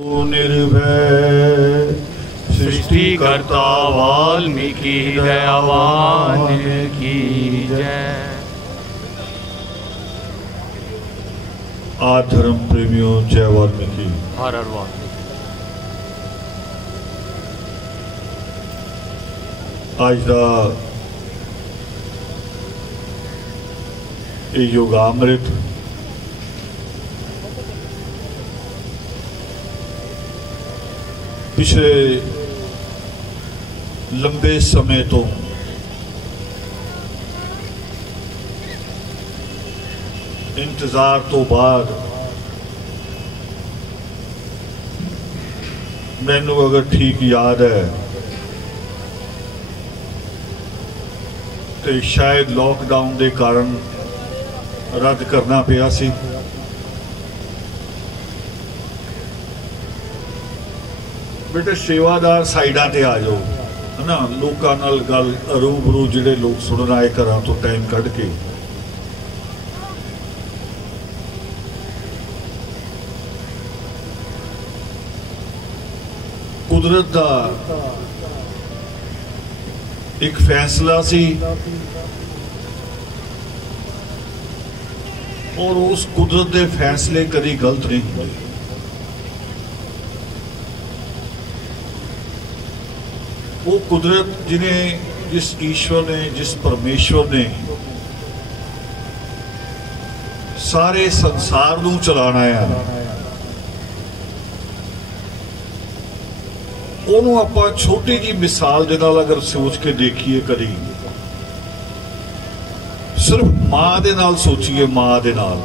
निर्भय सृष्टिकर्ता वाल्मीकि दयावान की जय। आधर्म प्रेमियों जय वाल्मीकि। हर हर वाल्मीकि। आज का योगामृत पिछले लंबे समय तो इंतजार तो बाद मैनू अगर ठीक याद है तो शायद लॉकडाउन के कारण रद्द करना पिया सी। बेटे सेवादार साइडा ते आ जाओ है ना, लोगों नाल गल रूबरू जिहड़े लोग सुनन आए घर तो टाइम कढ़ के। कुदरत का एक फैसला सी और उस कुदरत के फैसले कभी गलत नहीं होते। वो कुदरत जिन्हें जिस ईश्वर ने जिस परमेश्वर ने सारे संसार नूं चलाना है उन्होंने आपां छोटी जी मिसाल दे नाल अगर सोच के देखिए करी सिर्फ मां दे नाल सोचिए, मां दे नाल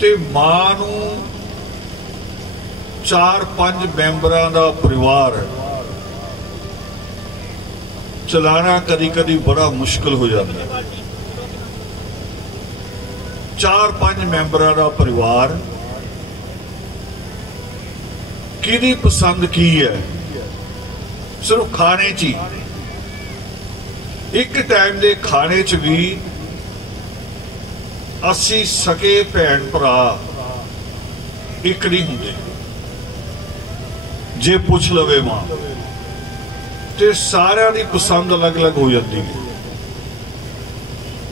ते मां नूं 4-5 मैंबरां दा परिवार चलाना कदी कदी बड़ा मुश्किल हो जाता है। 4-5 मैंबरां दा परिवार किहदी पसंद की है सिर्फ खाने च ही, एक टाइम दे खाने च भी असी सके भैन भरा एक नहीं होंगे। जे पुछ लवे मां ते सारियां दी पसंद अलग अलग हो जाती है।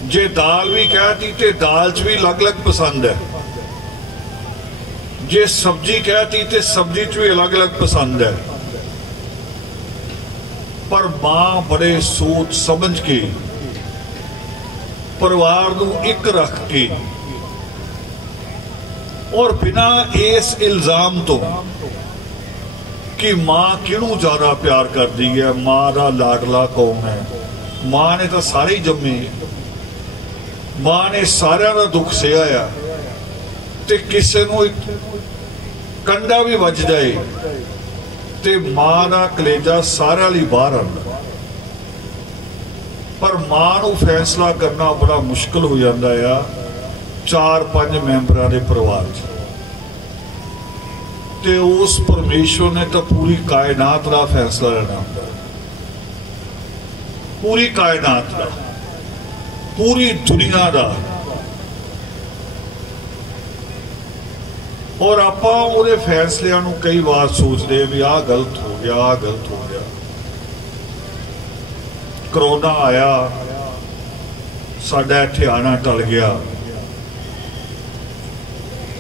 जे दाल भी कहती ते दाल च भी अलग अलग पसंद है, जे सब्जी कहती ते सब्जी च भी अलग अलग पसंद है। पर मां बड़े सोच समझ के परिवार नूं एक रख के और बिना इस इल्जाम तो कि मां किनू ज्यादा प्यार करती है, मां का लाडला कौन है, मां ने तो सारे ही जम्मे, मां ने सारिया का दुख सहा है, ते किसी नूं एक कंडा भी वज जाए ते मां का कलेजा सारिया लई बाहर आंदा। पर मां नूं फैसला करना बड़ा मुश्किल हो जाता है 4-5 मैंबरां दे परिवार च। ते उस परमेश्वर ने तो पूरी कायनात का फैसला लेना होता है, पूरी कायनात का, पूरी दुनिया का। और आपां उहदे फैसलियां नूं कई बार सोचते भी आ गलत हो गया, आ गलत हो गया। करोना आया, साडा इत्थे आना टल गया।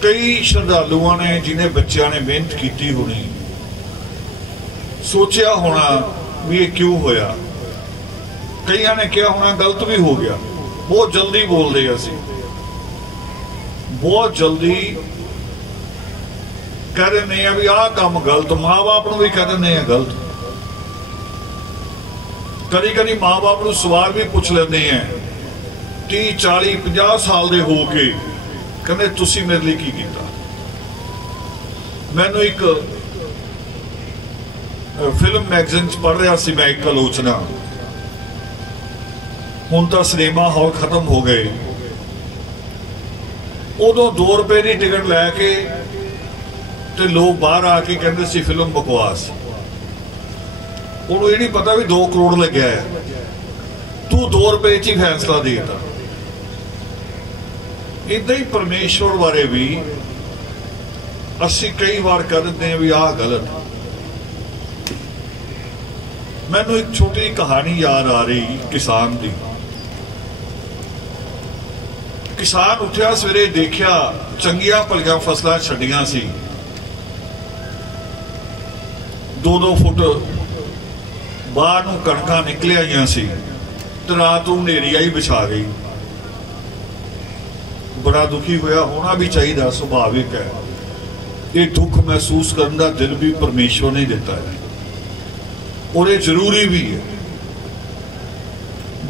कई श्रद्धालुओं ने जिन्हें बच्चों ने मेहनत की होनी सोचा होना भी ये क्यों होया, कई ने कहा होना गलत भी हो गया। बहुत जल्दी बोलते असी, बहुत जल्दी कह दें भी आह काम गलत, माँ बाप भी कह दें गलत। कभी कभी माँ बाप को सवाल भी पूछ लेंगे हैं 30-40-50 साल के हो के, कहते तुसी मेरे लिए की कीता। मैनू एक फिल्म मैगजीन पढ़ रहा सी मैं, एक आलोचना, हुण तो सिनेमा हॉल खत्म हो गए, उदों 2 रुपए की टिकट लैके ते लोग बाहर आके कहते सी फिल्म बकवास। उन्होंने ये नहीं पता भी 2 करोड़ लग्या है, तू 2 रुपए च ही फैसला देता। इदा ही परमेश्वर बारे भी असी कई बार कह देते हैं भी आह गलत। मैनू एक छोटी जी कहानी याद आ रही किसान की। किसान उठिया सवेरे, देखिया चंगिया भलिया फसलां छड्डियां सी, 2-2 फुट बाहर नूं कणकां निकल आईयां सी, ते रात नूं हनेरी आई बिछा गई। बड़ा दुखी होया, होना भी चाहिए, सुभाविक है। ये दुख महसूस करने का दिल भी परमेश्वर ने दिता है और ये जरूरी भी है।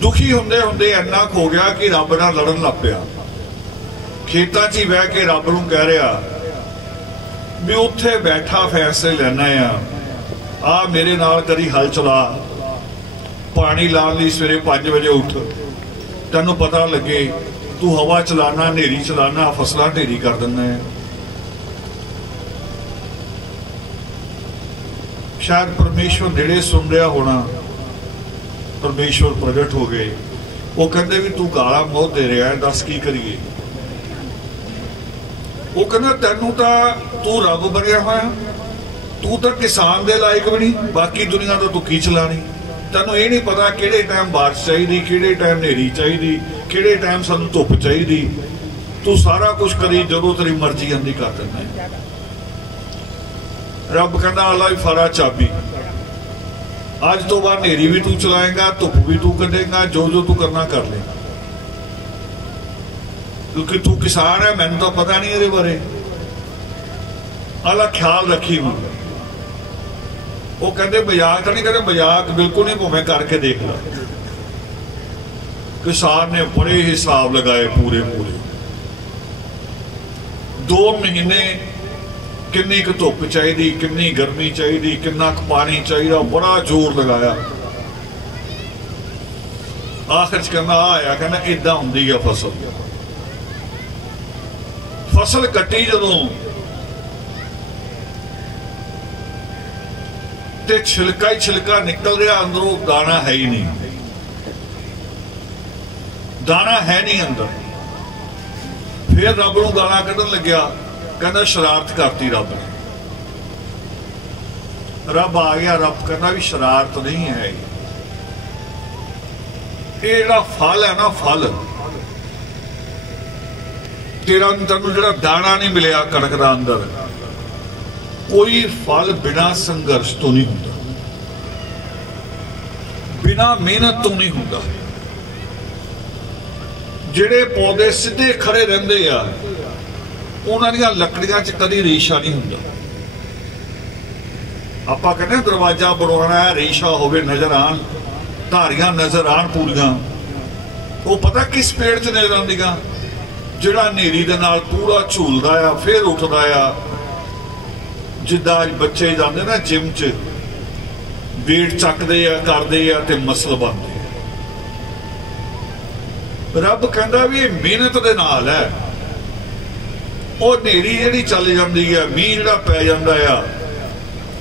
दुखी होंदे होंदे इन्ना हो गया कि रब नाल लड़न लग पिया। खेतां 'च ही बह के रब नूं कह रहा भी उत्थे बैठा फैसले लेना आ मेरे नाल करी हल चला, पानी लाने लई सवेरे 5 बजे उठ, तैनूं पता लगे तू हवा चलाना, हनेरी चलाना, फसलां ढेरी कर दिंदा है। शायद परमेश्वर नेड़े सुन रहा होना, परमेश्वर प्रगट हो गए। वो कहते भी तू गाला बहुत दे रहा है, दस की करिए। वो कहना तेनू तो तू रब बनया होया, तू तो किसान दे लायक भी नहीं, बाकी दुनिया तो तू की चलानी। तेनू ये नहीं पता किहड़े टाइम बारिश चाहिए, किहड़े टाइम हनेरी चाहिए, किहड़े टाइम सानू धुप चाहिए। तू सारा कुछ करी जो तेरी मर्जी आंदी कर देना है। रब कहना अल्लाह फरा चाबी, अज तो बाद हनेरी भी तू चलाएगा, धुप भी तू कढ़ेगा, जो जो तू करना कर ले, क्योंकि तू किसान है, मैनू तो पता नहीं ये बारे। अल्लाह ख्याल रखी। मैं वो कहते मजाक तो नहीं, कहते मजाक बिल्कुल नहीं, भावें करके देख ला। किसान ने बड़े हिसाब लगाए, पूरे 2 महीने किन्नी क धुप चाहिए, किन्नी गर्मी चाहिए, किन्ना क पानी चाहिए, बड़ा जोर लगाया। आखिर च कहना आया, कहना इदा होंदी है फसल। फसल कट्टी जदों ते छिलका ही छिलका निकल रहा, अंदरों दाना है ही नहीं, दाना है नहीं अंदर। फिर रब नूं गालां कढण लग्या, कहना शरारत करती रब ने। रब आ गया, रब कहना भी शरारत नहीं है, ये जिहड़ा फल है ना, फल तेरा तेनूं जिहड़ा दाना नहीं मिलिया कणक दा अंदर, कोई फल बिना संघर्ष तो नहीं होता, बिना मेहनत तो नहीं होता। जिहड़े पौधे सीधे खड़े रहिंदे आ, उन्हां दीयां लकड़ियां च कदी रेशा नहीं हुंदा। आपां कहने दरवाजा बनवाना है, रेशा होवे नजर आन, धारियां नजर आन पूरियां। वो पता किस पेड़ च नजर आंदियां? जिहड़ा हनेरी दे नाल पूरा झूलदा आ, फिर उठदा आ। जिद्दां अज बच्चे जांदे ना जिम च, वेट चकदे आ, करदे आ ते मसल बनदे आ। रब कहंदा भी ये मेहनत दे नाल है। ਉਹ ਹਨੇਰੀ ਜਿਹੜੀ ਚੱਲ ਜਾਂਦੀ ਹੈ, ਮੀਂਹ ਜਿਹੜਾ ਪੈ ਜਾਂਦਾ ਆ,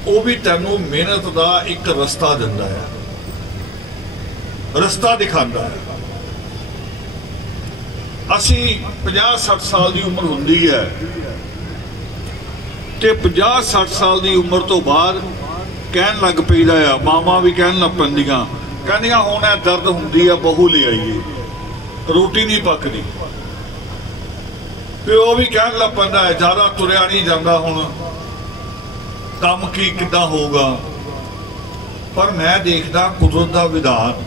ਉਹ ਵੀ ਤੈਨੂੰ ਮਿਹਨਤ ਦਾ ਇੱਕ ਰਸਤਾ ਦਿੰਦਾ ਹੈ, ਰਸਤਾ ਦਿਖਾਉਂਦਾ ਹੈ। ਅਸੀਂ 50-60 ਸਾਲ ਦੀ ਉਮਰ ਹੁੰਦੀ ਹੈ ਤੇ 50-60 ਸਾਲ ਦੀ ਉਮਰ ਤੋਂ ਬਾਅਦ ਕਹਿਣ ਲੱਗ ਪਈਦਾ ਆ, ਮਾਵਾਂ ਵੀ ਕਹਿਣ ਲੱਗ ਪੈਂਦੀਆਂ, ਕਹਿੰਦੀਆਂ ਹੁਣ ਇਹ ਦਰਦ ਹੁੰਦੀ ਆ, ਬਹੂ ਲੈ ਆਈਏ, ਰੋਟੀ ਨਹੀਂ ਪੱਕਦੀ। प्यो भी कह लग पैंदा है, ज्यादा तुरिया नहीं जाता, हुण काम की किद्दां होगा। पर मैं देखदा कुदरत दा विधान,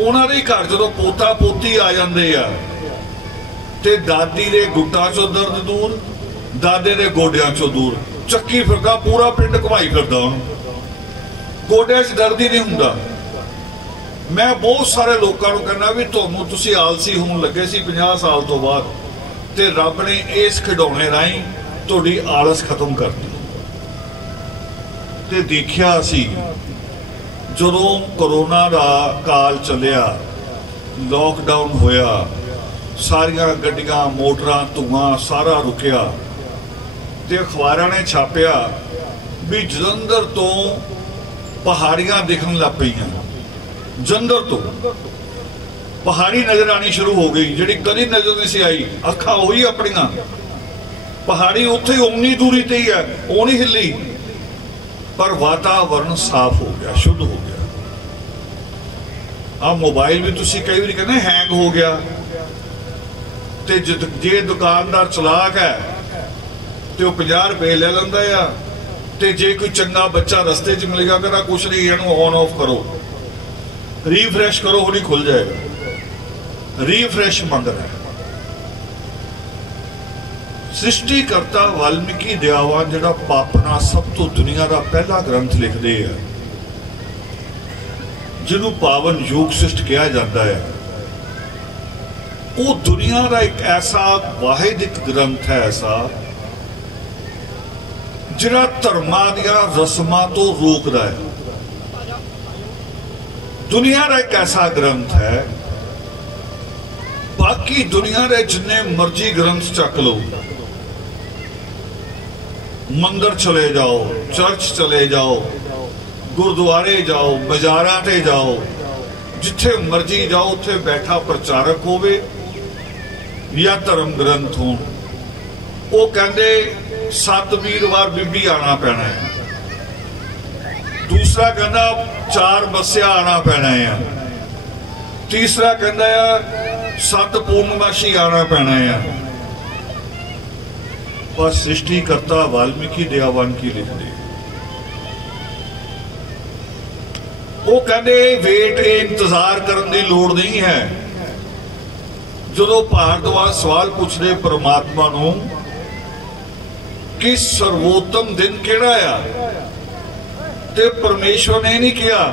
उन्हां दे घर जदों पोता पोती आ जांदे आ ते दादी दे गुट्टां चों दर्द दूर, दादे दे गोडियां चों दूर, चक्की फिरदा पूरा पिंड घुमाई फिरदा, गोडियां च दर्द ही नहीं हुंदा। मैं बहुत सारे लोगों नूं कहना भी तुहानूं तुसीं आलसी होण लगे सी 50 साल तो बाद, ते रब ने इस खिडौने राही तुहाडी आलस खत्म कर दी। ते देखिया सी जदों कोरोना दा काल चलिया, लॉकडाउन होया, सारियां गड्डियां मोटरां धुआं सारा रुकिया, ते अखबारां ने छापिया भी जलंधर तो पहाड़ियां दिखण लग पईयां। जलंधर तो पहाड़ी नजर आनी शुरू हो गई, जिहड़ी कदी नजर नहीं सी आई। अखां होई अपनियां पहाड़ी उत्थे उन्नी दूरी ते ही है, वो नहीं हिली, पर वातावरण साफ हो गया, शुद्ध हो गया। आ मोबाइल भी तुसी कई बार कहते हैंग हो गया, ते जे दुकानदार चलाक है तो 50 रुपए ले लेंदा है, ते जे कोई चंगा बच्चा रस्ते च मिलेगा कहता कुछ नहीं, इहनूं ऑन ऑफ करो, रीफ्रैश करो, हुणी खुल जाएगा। रीफ्रैश मंगदा है। सृष्टिकर्ता वाल्मीकि दयावान जिहड़ा पापना सब तो दुनिया का पहला ग्रंथ लिखदे है, जिन्हों पावन योग सृष्ट कहा जाता है, वो दुनिया का एक ऐसा वाहिद एक ग्रंथ है ऐसा जिहड़ा धर्मां दियां रस्मां तो रोकदा है। दुनिया का एक ऐसा ग्रंथ है, बाकी दुनिया के जिन्ने मर्जी ग्रंथ चक लो, मंदिर चले जाओ, चर्च चले जाओ, गुरुद्वारे जाओ, बाजारां ते जाओ, जिथे मर्जी जाओ, उत्थे बैठा प्रचारक होवे या धर्म ग्रंथ हो, वो कहंदे 7 वीरवार बीबी आना पैना है, दूसरा कहंदा 4 बसिया आना पैना है, तीसरा कहंदा 7 पूर्णमाशी आना पैना है। पर सृष्टिकर्ता वाल्मीकि दयावान की लिखते, वो कहते वेट इंतजार करने की लोड़ नहीं है। जो भारद्वाज सवाल पूछते परमात्मा नूं कि सर्वोत्तम दिन केड़ा आ, ते परमेश्वर ने नहीं कहा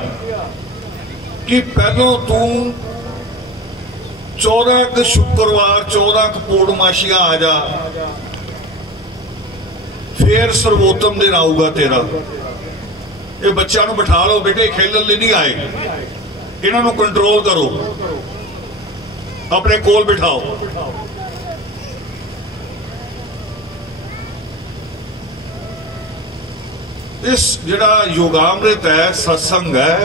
कि पहलों तू 14 शुक्रवार 14 पूर्णमाशियां आ जा, फिर सर्वोत्तम दिन आऊगा तेरा। ये बच्चों को बिठा लो, बेटे खेलने लिए नहीं आए, इन्हों कंट्रोल करो, अपने कोल बिठाओ। इस जिहड़ा योगामृत है, सत्संग है,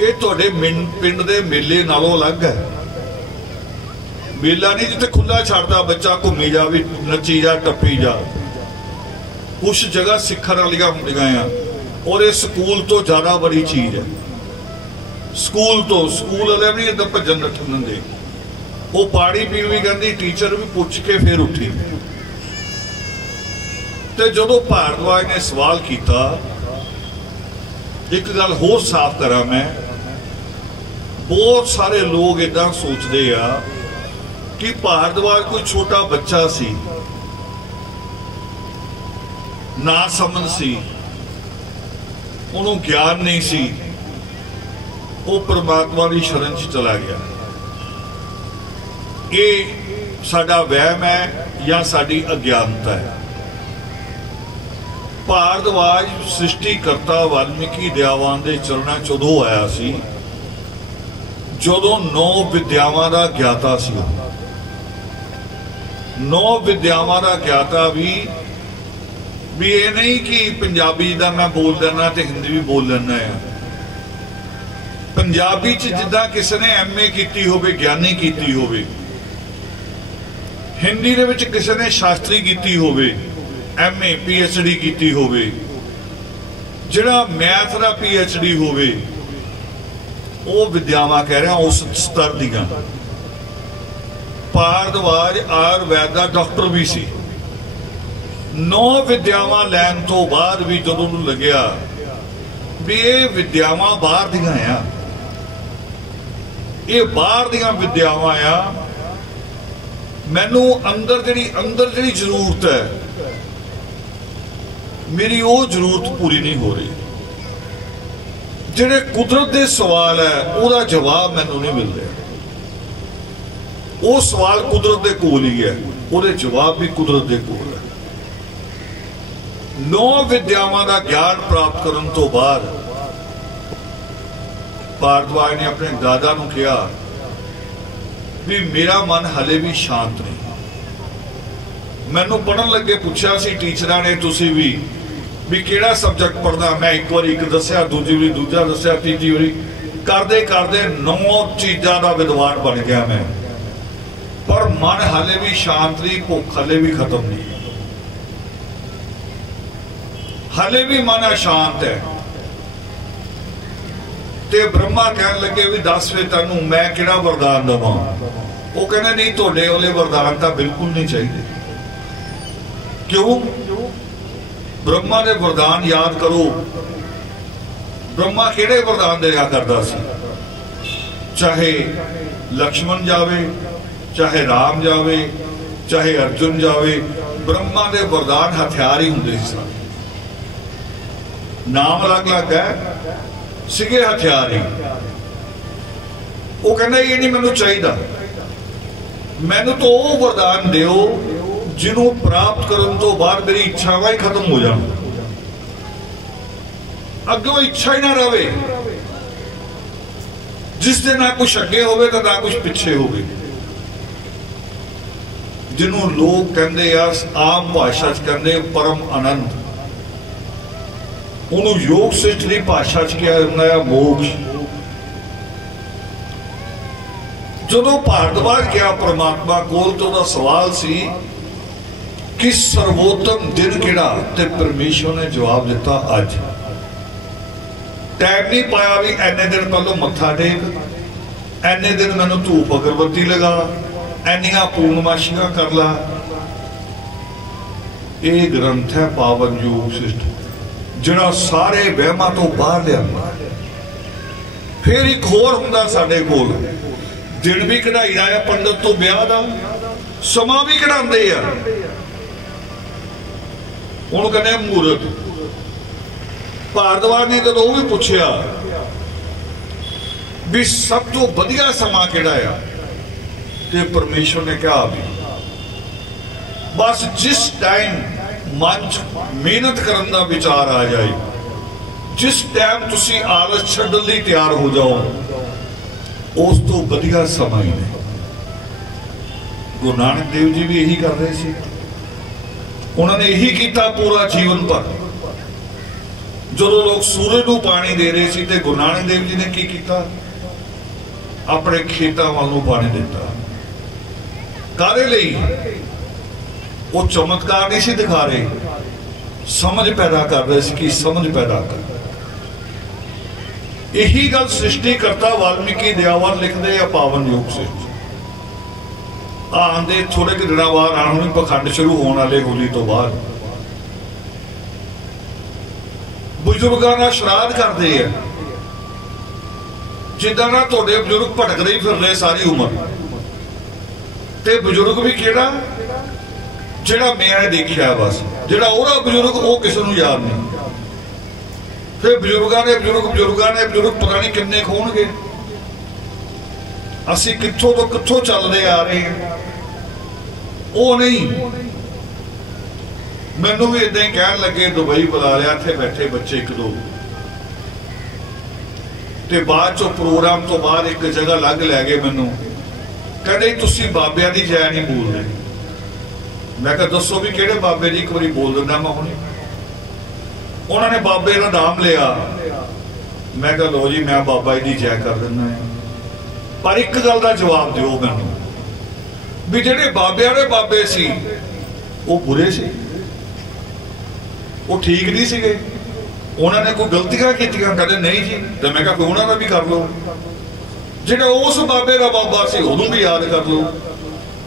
ये तुहाडे पिंड दे मेले नालों अलग है। मेला नहीं जिथे खुला छाड़ता बच्चा घूमी जा, भी नची जा, टप्पी जा। कुछ जगह सीखण वालियां होंदियां, और ये स्कूल तो ज्यादा बड़ी चीज है। स्कूल तो स्कूल वाले भी इधर भजन नठन दे, वो पानी पीण भी कहती, टीचर भी पुछ के फिर उठी। तो जो भारद्वाज ने सवाल किया, एक गल होर साफ करा मैं, बहुत सारे लोग इदा सोचते आ कि भारद्वाज कोई छोटा बच्चा सी, ना समझ सी, उन्होंने ज्ञान नहीं सी, वो परमात्मा की शरण च चला गया। ये साडा वहम है या साडी अज्ञानता है। भारद्वाज सृष्टिकर्ता वाल्मीकि दयावान के चरणों च उदों आया सी जदों 9 विद्यावां दा ज्ञाता सी। 9 विद्यावां दा ज्ञाता भी ये नहीं कि पंजाबी दा मैं बोल लेना ते हिंदी भी बोल लेना है। पंजाबी च जिद्दां किसी ने MA की होवे, ज्ञानी की होवे, हिंदी दे विच किसी ने शास्त्री की होवे, MA PhD की होवे, जिहड़ा मैथ दा PhD होवे, वो विद्यावां कह रहा उस स्तर दियां। भारद्वाज आयुर्वैद दा डॉक्टर भी सी। 9 विद्यावां लैन तो बाद भी जो लग्या भी ये विद्यावां बाहर दियां आ, ये बाहर दियां विद्यावां आ, मैनू अंदर जिहड़ी जरूरत है, मेरी वो जरूरत पूरी नहीं हो रही। जिहड़े कुदरत के सवाल है उसका जवाब मैनू नहीं मिल रहा। वो सवाल कुदरत के कोल ही है, वो जवाब भी कुदरत के कोल है। 9 विद्यावां का ज्ञान प्राप्त करने तो बाद भारद्वाज ने अपने दादा नूं कहा भी मेरा मन हले भी शांत नहीं। मैनू पढ़न लगे पूछा सी टीचर ने, तुसी भी केड़ा सबजैक्ट पढ़ना, मैं एक बार एक दसिया, दूजी बारी दूजा दसिया, तीजी बारी करते करते 9 चीज़ों का विद्वान बन गया मैं। पर मन हाले भी शांत नहीं, भुख हाले भी खत्म नहीं, हाले भी मन अशांत है। ते ब्रह्मा कह लगे भी दस फिर तेनू मैं किहड़ा वरदान देवां। वो कहने नहीं, तुहाडे वाले वरदान तो बिल्कुल नहीं चाहिए। क्यों? ब्रह्मा ने वरदान याद करो, ब्रह्मा किहड़े वरदान दिया करदा सी? चाहे लक्ष्मण जावे, चाहे राम जावे, चाहे अर्जुन जावे, ब्रह्मा के वरदान हथियार ही हुंदे सी। नाम अलग अलग है, सिगे हथियार ही। वो कहना ये नहीं मैनू चाहिए, मैनू तो वो वरदान दिओ जिन्हों प्राप्त करने तो बाद मेरी इच्छावां ही खत्म हो जान, अगों इच्छा ही ना रहे, जिससे ना कुछ अगे होवे तो ना कुछ पिछे होवे। जिन्हों लोग कहते आम भाषा च कहते परम आनंद, उन्होंने योग सिद्ध की भाषा च क्या है मोक्ष। जो भारद्वाज गया परमात्मा कोल तो उहदा सवाल सी कि सर्वोत्तम दिन किहड़ा, ते परमेश्वर ने जवाब दिता अज। टाइम नहीं पाया भी इन्ने दिन पहलों मत्था टेक, इन्ने दिन मैनू धूप अगरबत्ती लगा, इन्नियां पूर्णमाशियां कर ला। ये ग्रंथ है पावन योग सिद्ध, जिहड़ा सारे वहमां तो बाहर लिया। फिर एक होर हुंदा साडे कोल, दिन भी कढ़ाई दा है, पंडित तो ब्याह दा समा भी कढ़ांदे आ। उन्होंने कहने मूर्त। भारद्वाज ने जब वो भी पूछया भी सब तो वधिया समा किहड़ा आ, ते परमेश्वर ने कहा भी बस जिस टाइम मन च मेहनत करने का विचार आ जाए, जिस टाइम तुसी आलस छड्डण लई तैयार हो जाओ, उस तो वधिया समा ही नहीं। गुरु नानक देव जी भी यही कर रहे थे, उन्होंने यही किया पूरा जीवन भर। जो लोग सूरज को पानी दे रहे थे, गुरु नानक देव जी ने की किया? अपने खेतों वालों पानी दिता। कारे लई? वो चमत्कार नहीं सी दिखा रहे, समझ पैदा कर रहे थे कि समझ पैदा कर। यही गल सृष्टिकर्ता वाल्मीकि दयावर लिखते हैं पावन योग से। आंदे थोड़े कि दिनों बाद आने पखंड शुरू होने वाले होली तो बाद बुजुर्गों का श्राद्ध करते हैं, जिदा ना तुहाडे बजुर्ग भटकदे ही फिर रहे सारी उम्र। ते बुजुर्ग भी केड़ा जिहड़ा मैं देखिया, बस जिहड़ा ओहदा बुजुर्ग वो किसी को याद नहीं। फिर बुजुर्गों ने बुजुर्ग पता नहीं किन्ने होणगे। असी कित्थों तो कित्थों चलते आ रहे हैं, वो नहीं। मैनू भी इदा ही कह लगे, दुबई बुला लिया, इत्थे बैठे बच्चे एक दो, ते बाद चो प्रोग्राम तो बाद एक जगह अलग लै गए। मैनू कहते तुसी बाबिया की जय नहीं बोल रहे। मैं कहा दसो भी किहड़े बाबे जी, एक बारी बोल दिना मैं हुणे। उन्होंने बाबे का नाम लिया, मैं कहा लो जी मैं बाबा जी की जय कर दिना है। पर एक गल का जवाब दिओ मैनू भी जिहड़े बाबिया ने बाबे सी वो बुरे सी, वो ठीक नहीं सीगे, उन्होंने कोई गलतियां कीतियां? कहते नहीं जी। तो मैं कहा उन्होंने भी कर लो, जिहड़ा उस बाबे का बाबा सी उन्होंने भी याद कर लो।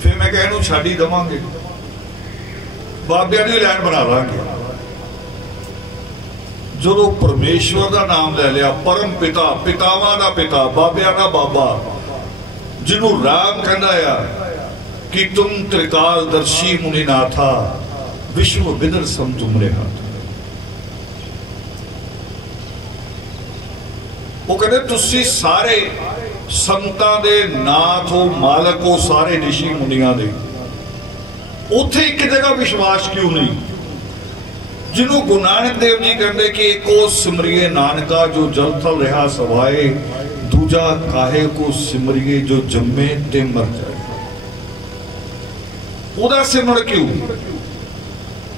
फिर मैं कहा इहनूं छड्ड ही देवांगे, बाबिया की लैन बना लांगे। जो परमेश्वर का नाम ले लिया, परम पिता, पितावां दा पिता, बाबिया का बाबा, जिन्हों राम कहंदा आ कि तुम त्रिकालदर्शी मुनिनाथा, विश्व विदर सम तुमरे हाथ। वो कहते तुसी सारे संतां दे नाथ हो, मालक हो, सारे ऋषि मुनियां दे। उथे एक जगह विश्वास क्यों नहीं? जिन्हों गुरु नानक देव जी कहते कि एको सिमरिए नानका जो जल थल रहा सवाए, दूजा काहे को सिमरिए जो जम्मे ते मर जाए। उदा सिमर क्यों?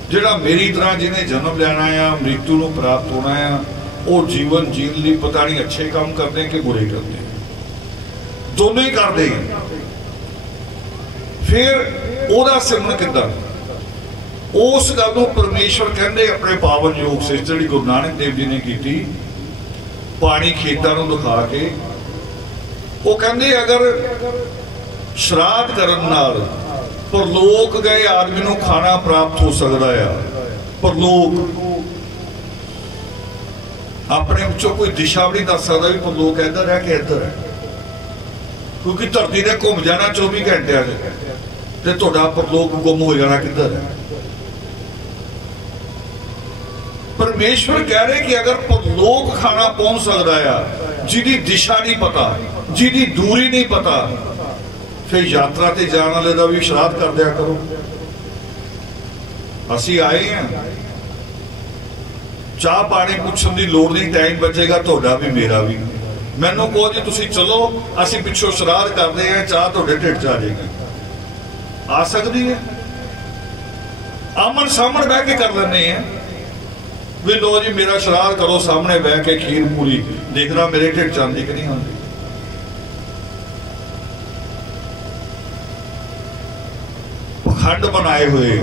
जिहड़ा मेरी तरह जिन्हें जन्म लेना है, मृत्यु को प्राप्त होना है, वो जीवन जीने लिए पता नहीं अच्छे काम करते हैं कि बुरे करते हैं, दोनों ही करते हैं। फिर ओदा सिमरन किद्दां, उस गल नूं परमेश्वर कहंदे अपने पावन योग सिर जिहड़ी गुरु नानक देव जी ने की, पानी खेतां नूं दिखा के वो कहंदे अगर श्राद्ध करन नाल परलोक गए आदमी नूं खाना प्राप्त हो सकता है, परलोक अपने विचों कोई दिशा भी नहीं दस सकता भी परलोक इधर है कि इधर है, क्योंकि धरती ने घूम जाना 24 घंटे ते तुहाडा परलोक गुम हो जाना किधर है। परमेश्वर कह रहे कि अगर परलोक खाना पहुंच सकता है जिहदी दिशा नहीं पता, जिहदी दूरी नहीं पता, फिर यात्रा ते जाने वाले का भी श्राद्ध कर दिया करो। असी आए हैं, चाह पानी पूछने की लोड़ नहीं, टाइम बचेगा तुहाडा भी मेरा भी। मैनू कहो जी तुसी चलो, असी पिछों श्राद्ध करते हैं, चाह तुहाडे ढिड च आ जाएगी, आ सकती है। आमन सामने बह के कर लेने हैं भी लो जी मेरा श्राद्ध करो, सामने बह के खीर पूरी देखना मेरे ढिड च आती कि नहीं आती। पखंड बनाए हुए,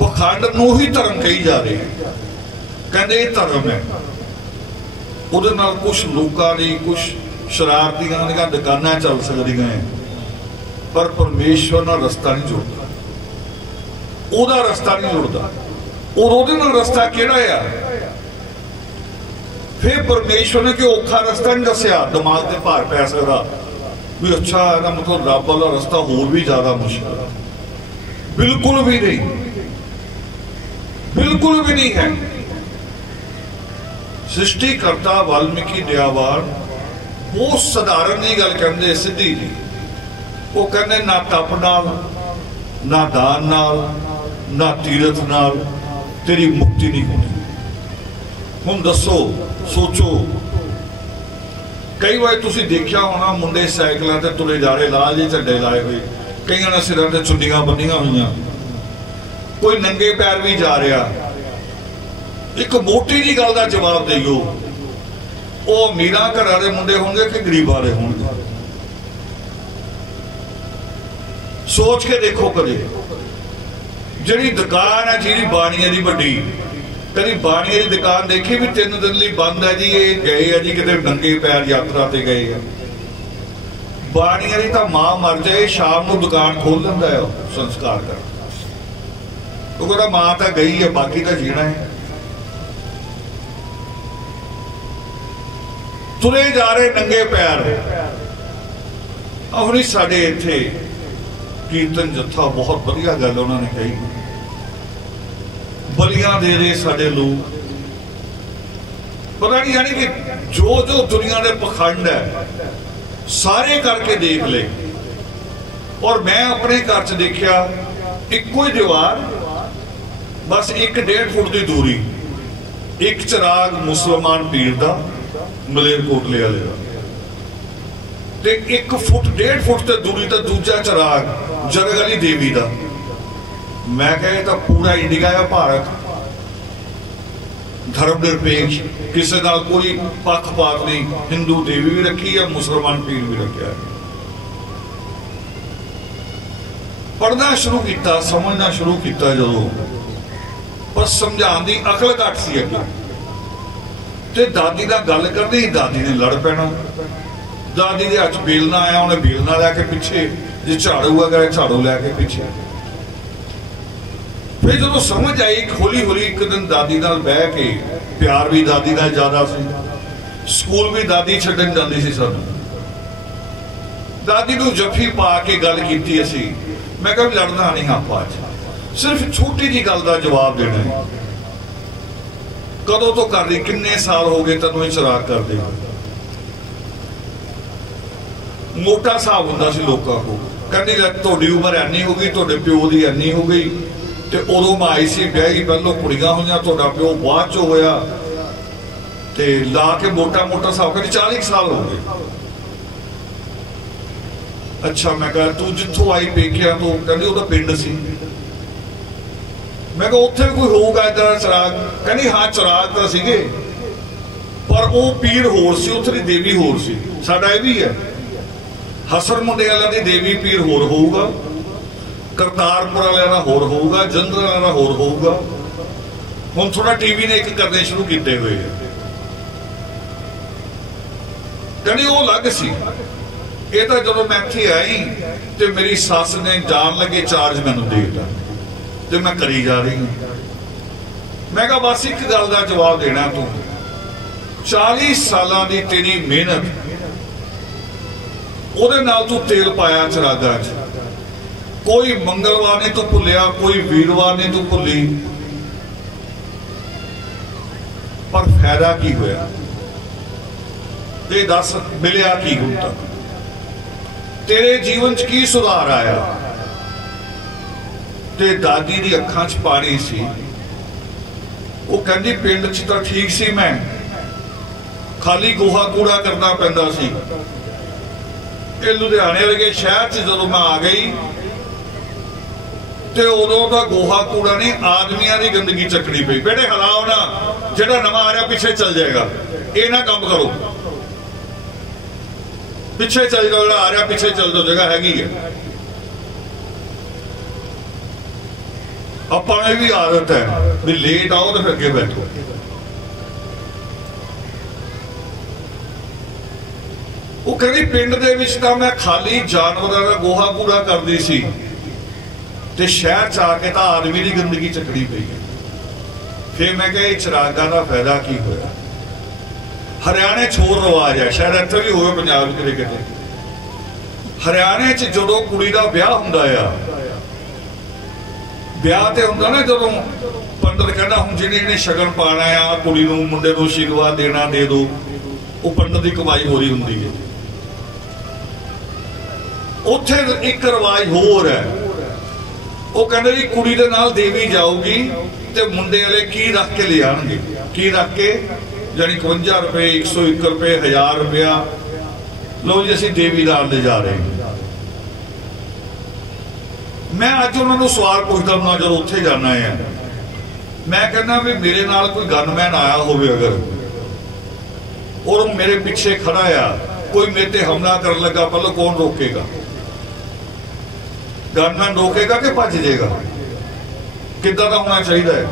पखंड नूं ही धर्म कही जा रहे हैं, कहते धर्म है। उहदे नाल कुछ लोकां दी कुछ शरारतियां दी दुकानां चल सकदियां हैं, पर परमेश्वर नाल रस्ता नहीं जुड़दा, ओहदा रस्ता नहीं जुड़दा। और ओहदे नाल रस्ता किहड़ा आ? फिर परमेश्वर ने कोई औखा रस्ता नहीं दस्सिया, दिमाग ते भार पै सकदा भी अच्छा है, मतलब रब वाला रस्ता होर भी ज्यादा मुश्किल है। बिल्कुल भी नहीं, बिल्कुल भी नहीं है। सृष्टिकर्ता वाल्मीकि दयावान बहुत साधारण जी गल कहते, सीधी जी। वो कहते ना तप नाल, ना दान नाल, ना तीरथ नाल तेरी मुक्ति नहीं होनी। हुण दसो, सोचो, कई बार तुसीं देखिया होना मुंडे साइकिलों ते तुरे जा रहे, लाल जे झंडे लाए हुए, कईयां ने सिरां ते चुन्नियां बन्नियां हुई, कोई नंगे पैर भी जा रहा। एक मोटी जी गल का जवाब देओ, वो अमीरां घरां दे मुंडे होणगे कि गरीबां दे होणगे? सोच के देखो कदे। जिहड़ी दुकान है जिहड़ी बाणियां दी वड्डी, कभी बाणियां दी दुकान देखी भी 3 दिन लई बंद है जी, ये गए है जी किते नंगे पैर यात्रा ते गए है। बाणियां दी तां मां मर जाए, शाम नूं दुकान खोल दिंदा है संस्कार कर, वो कहता मां तां गई है, बाकी तां जीना है। तुरे जा रहे नंगे पैर। अपनी साडे इत्थे कीर्तन जत्था बहुत बढ़िया गल उन्होंने कही, बलियां दे रहे साडे लोग, पता नहीं, यानी कि जो जो दुनिया के पखंड है सारे करके देख ले। और मैं अपने घर च देखिया इको ही दीवार, बस 1-1.5 फुट की दूरी, एक चिराग मुसलमान पीर का मलेरकोटले वाले का, ते 1 फुट 1.5 फुट ते दूरी ते दूजा चिराग जरग वाली देवी का। मैं कहे तो पूरा इंडिया है भारत, धर्म निरपेक्ष, किसी नाल कोई पक्षपात नहीं, हिंदू देवी भी रखी है, मुसलमान पीर भी रखा है। पढ़ना शुरू किया, समझना शुरू किया जो, पर समझाने की अकल घट सी अगे। ते दादी का गल करनी, दादी ने लड़ पैना, दादी के हथ बेलना आया, उन्हें बेलना लैके पिछे, जो झाड़ू है गए झाड़ू लैके पिछे। फिर जो समझ आई, हौली हौली एक दिन दादी नाल बह के, प्यार भी दादी नाल ज्यादा सी, स्कूल भी दादी छड्डन जांदी सी सानू, दादी नूं जफ्फी पा के गल कीती असी। मैं कहा लड़ना नहीं आपां, सिर्फ छोटी जी गल का जवाब देना है। कदों तो कर रही, किन्ने साल हो गए तैनूं ये चिराग करदे? मोटा हिसाब हुंदा सी लोकां को, कहंदी तुहाडी उम्र इन्नी हो गई, तुहाडे प्यो दी इन्नी हो गई, ते उदों मैं आई सी ब्याही, पहलों कुड़ियां होईयां, तुहाडा प्यो बाद चो होया, ते ला के मोटा मोटा हिसाब कहंदी 40 साल हो गए। अच्छा, मैं कहा तू जिथों आई पेकिया तो? कहंदी उहदा पिंड सी। मैं कहा उत्थे कोई होगा इधर चिराग? कहंदी हाँ चिराग तो सीगे, पर वो पीर होर सी, उत्थे दी देवी होर सी, साडा ये भी है। हसन मुंडे वालियां दी देवी पीर होर होऊगा, करतारपुर वालियां दा होर होऊगा, जलंधर वालियां दा होर होऊगा। हुण थोड़ा टीवी ने एक करने शुरू किए हुए हैं। कहने वो अलग सी। ये तो जो मैं इत्थे आई तो मेरी सस ने जान लगे चार्ज मैनू दे दिता तो मैं करी जा रही हूँ। मैं कहा बस एक गल का जवाब देना, तू 40 साल की तेरी मेहनत ਉਹਦੇ ਨਾਲ तू तेल पाया चिरागा च, कोई मंगलवार नहीं तू भुलिया, कोई वीरवार नहीं तू भुली, पर फायदा की होया? ये दस मिलिया की हुण तक? तेरे जीवन च की सुधार आया? ते दादी दी अखां च पानी सी। वो कहंदी पिंड च तां ठीक सी, मैं खाली गोहा कूड़ा करना पैंदा सी। ये लुधियाने वर्गे शहर च जदों मैं आ गई तो उदों का गोहा कूड़ा नहीं, आदमियों की गंदगी चकनी पई। बेटे हलाओ ना, जिहड़ा नवां आ रहा पिछे चल जाएगा, ये ना काम करो, पिछे चल जाओ, जिहड़ा आ रहा पिछे चल जाओ, जगह हैगी है। आपां नूं भी आदत है भी लेट आओ तो फिर अगे बैठो। वो कहती पिंड दे विच तां मैं खाली जानवरों का गोहा कूड़ा करती सी, ते शहर च आके तां आदमी की गंदगी चकनी पई। फिर मैं कहा चिरागा का फायदा की होया? हरियाणे च होर रिवाज है, शायद इत्थे भी होवे पंजाब च किते। हरियाणे च जदों कुड़ी दा ब्याह हुंदा आ, ब्याह ते हुंदा ना जदों पंडित कहना हुण जिहने शगन पाना आ, कुड़ी नूं मुंडे नूं आशीर्वाद देना दे दो, वो पंडित की कमाई हो रही हुंदी है। उत्थे एक रिवाज होर है, वो कहते जी कुड़ी दे नाल देवी जाऊगी ते मुंडे वाले की रख के ले आएंगे, की रख के यानी 51 रुपए, 101 रुपए, 1000 रुपया, लो जी असीं देवी नाल ले जा रहे हैं। मैं अज उन्होंने सवाल पूछता हूँ जो उत्थे जाना है, मैं कहना भी मेरे नाल कोई गनमैन आया होवे अगर और मेरे पीछे खड़ा आ, कोई मेरे ते हमला कर लगा, पहले कौन रोकेगा? गनमैन रोकेगा कि भज जाएगा? किद्दां दा होना चाहिए है?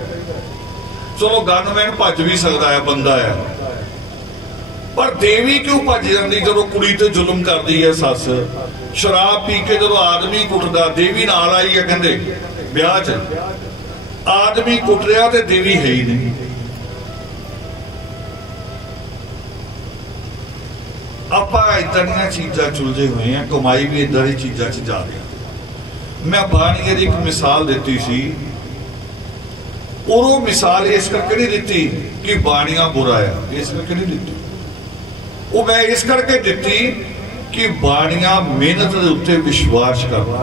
चलो गनमैन भज भी सकता है, बंदा है, पर देवी क्यों भज जाती जो कुड़ी ते जुल्म करती है सस? शराब पी के जो आदमी कुटदा, देवी नाल आई है, कहंदे ब्याह च आदमी कुट रहा ते देवी है ही नहीं। आपां इदां दीयां चीज़ां चुलझे हुए हैं, कमाई भी इदां दी चीज़ां च जा रही। मैं बाणीए दी एक मिसाल दी सी, और वो मिसाल इस करके नहीं दी कि बाणिया बुरा है, इस करके नहीं दी, वो मैं इस करके दी कि बाणिया मेहनत के उत्ते विश्वास करना।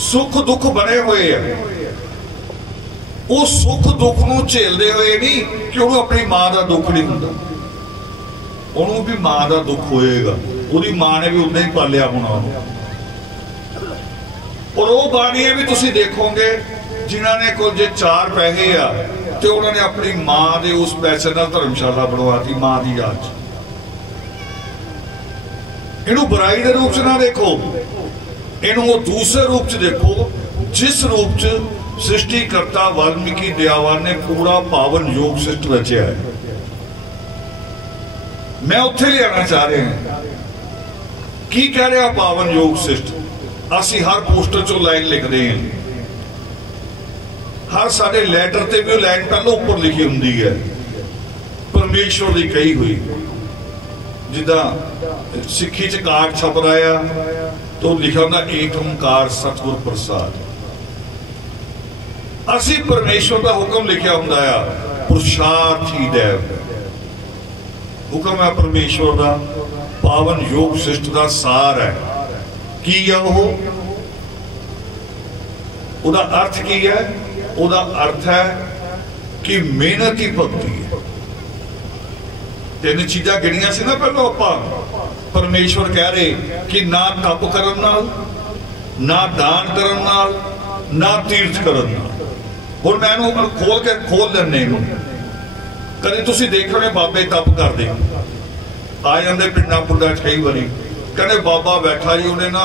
सुख दुख बने हुए है, वो सुख दुख नूं झेलदे हुए नहीं कि उन्होंने अपनी मां का दुख नहीं हुंदा, उन्होंने भी मां का दुख होएगा, उसकी मां ने भी उन्हें ही पालिया होना। और वो बाणिए भी तुसी देखोगे जिन्होंने कुछ जे 4 पैसे आ तो उन्होंने अपनी मां के उस पैसे नाल धर्मशाला बनवाती, मां की याद। इनू बुराई के रूप च ना देखो, इनू वो दूसरे रूप च देखो जिस रूप च सृष्टिकर्ता वाल्मीकि दयावान ने पूरा पावन योग सृष्टि रचिया है। मैं उत्थे ले आना चाह रहे हैं की कह रहा पावन योग सृष्टि। असी हर पोस्टर चो लाइन लिखते हैं, हर साडे लैटर ते भी लाइन पहले ऊपर लिखी हुंदी है परमेश्वर की कही हुई। जिदा सिक्खी च कार्ड छप रहा तो लिखा होंदा एक ओंकार सतगुर प्रसाद। असी परमेश्वर का हुक्म लिखा हुंदा आ पुरुषार्थी देव, हुक्म है परमेश्वर का, पावन योग सृष्टि का सार है। की है वो अर्थ की है? वो अर्थ है कि मेहनत ही भक्ति है। 3 चीज़ां गिणियां सी ना पहलों आपां। परमेश्वर कह रहे कि ना तप करन नाल, ना दान करन नाल, ना तीर्थ करन नाल। हुण मैं इहनूं खोल लैने कभी तुसीं देखोगे बाबे तप करदे आ जांदे पिंडां पुंडां च कई वारी कहते बाबा बैठा जी, उन्हें ना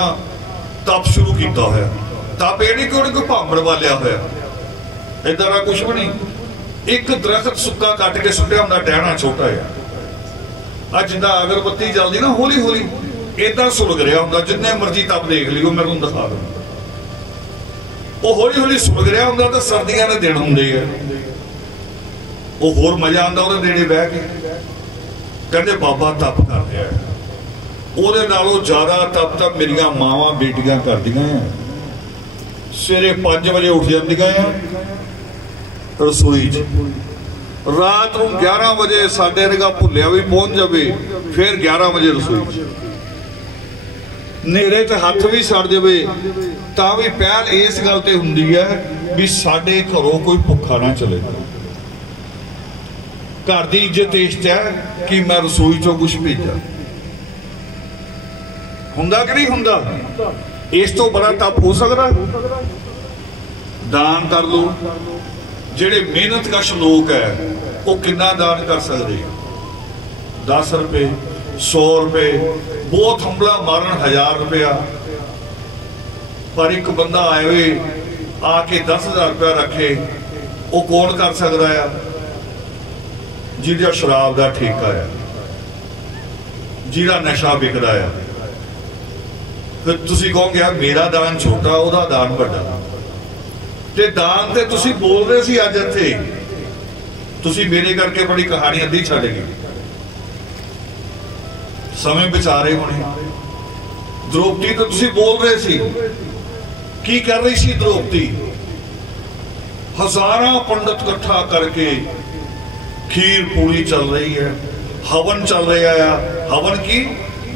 तप शुरू किया होया। तप ये नहीं कि उन्हें कोई भांबड़ वालिया होया, इदा का कुछ भी नहीं। एक दरख्त सुक्का कट के सुटिया होंदा, टहना छोटा है, अज जिदा अगरबत्ती जलदी ना हौली हौली इदा सुलग रहा होंदा। जिन्ने मर्जी तप देख लियो, मैं तुहानूं दिखा दूं, वो हौली हौली सुलग रहा होंदा। तो सर्दियां दे दिन हुंदे आ, वो होर मजा आंदा उहदे नेड़े बह के। कहंदे बाबा तप कर रहा है, ਉਹਦੇ ਨਾਲੋਂ ਜ਼ਿਆਦਾ ਤਪ ਤਾਂ ਮੇਰੀਆਂ ਮਾਵਾਂ ਬੇਟੀਆਂ ਕਰਦੀਆਂ ਆ। ਸਵੇਰੇ 5 ਵਜੇ ਉੱਠ ਜਾਂਦੀਆਂ ਆ ਰਸੋਈ 'ਚ, ਰਾਤ ਨੂੰ 11 ਵਜੇ ਸਾਡੇ ਵਰਗਾ ਭੁੱਲਿਆ ਵੀ ਪਹੁੰਚ ਜਾਵੇ, ਫਿਰ 11 ਵਜੇ ਰਸੋਈ 'ਚ, ਨੇੜੇ 'ਚ ਹੱਥ ਵੀ ਸੜ ਜਾਵੇ ਤਾਂ ਵੀ ਪਹਿਲ ਇਸ ਗੱਲ ਤੇ ਹੁੰਦੀ ਹੈ ਵੀ ਸਾਡੇ ਘਰੋਂ ਕੋਈ ਭੁੱਖਾ ਨਾ ਚਲੇ। ਘਰ ਦੀ ਇੱਜ਼ਤ ਇਸ 'ਚ ਹੈ ਕਿ ਮੈਂ ਰਸੋਈ 'ਚੋਂ ਕੁਛ ਭੇਜਾਂ। हुंदा कि नहीं हुंदा? इस तो बड़ा तप हो सकता? दान कर लो। जेड़े मेहनत कश लोग है वो कितना दान कर सकते? 10 रुपए, 100 रुपए, बहुत हमला मारन 1000 रुपया। पर एक बंदा आए हुए आके 10,000 रुपया रखे, वो कौन कर सकता है? जिहदा शराब का ठेका है, जिहदा नशा बिकदा है। फिर तुसी कहोगे यार मेरा दान छोटा, ਉਹਦਾ दान ਵੱਡਾ। ते दान ते तुसी बोल रहे सी अज इत्थे, तुसी मेरे करके बड़ी कहानी अद्धी छड्ड गए। समय विचारे होने। द्रौपदी तो तुसी बोल रहे सी, की कर रही सी द्रौपदी? हजारां पंडित इकट्ठा करके खीर पूरी चल रही है, हवन चल रहा है। हवन की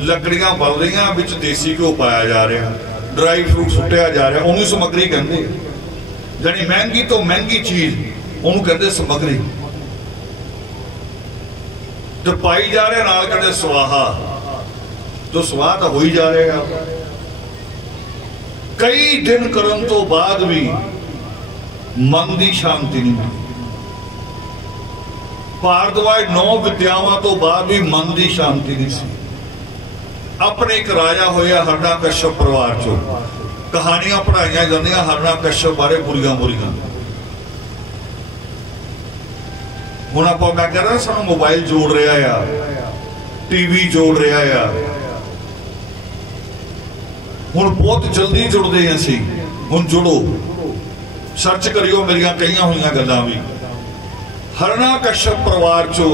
लकड़ियां बल रही, बिच देसी घ्यो पाया जा रहा, ड्राई फ्रूट सुटिया जा रहा, उन्होंने समग्री कहते। यानी महंगी तो महंगी चीज उन्होंने कहते समग्री, तो पाई जा रहे नाल कहते स्वाहा, तो स्वाहा तो हो ही जा रहा। कई दिन करन तो बाद भी मन की शांति नहीं मिली। भारद्वाज 9 विद्यावां तो बाद भी मन की शांति नहीं सी। अपने एक राजा होया हरना कश्यप परिवार चो, कहानियां पढ़ाई जांदियां हरना कश्यप बारे बुरियां बुरियां। हुण आपां मैं कह रहा सानूं मोबाइल जोड़ रहा है, टीवी जोड़ रहा है, हुण बहुत जल्दी जुड़दे हैं असीं। हुण जुड़ो, सर्च करियो मेरियां कईयां होईयां गल्लां भी। हरना कश्यप परिवार चो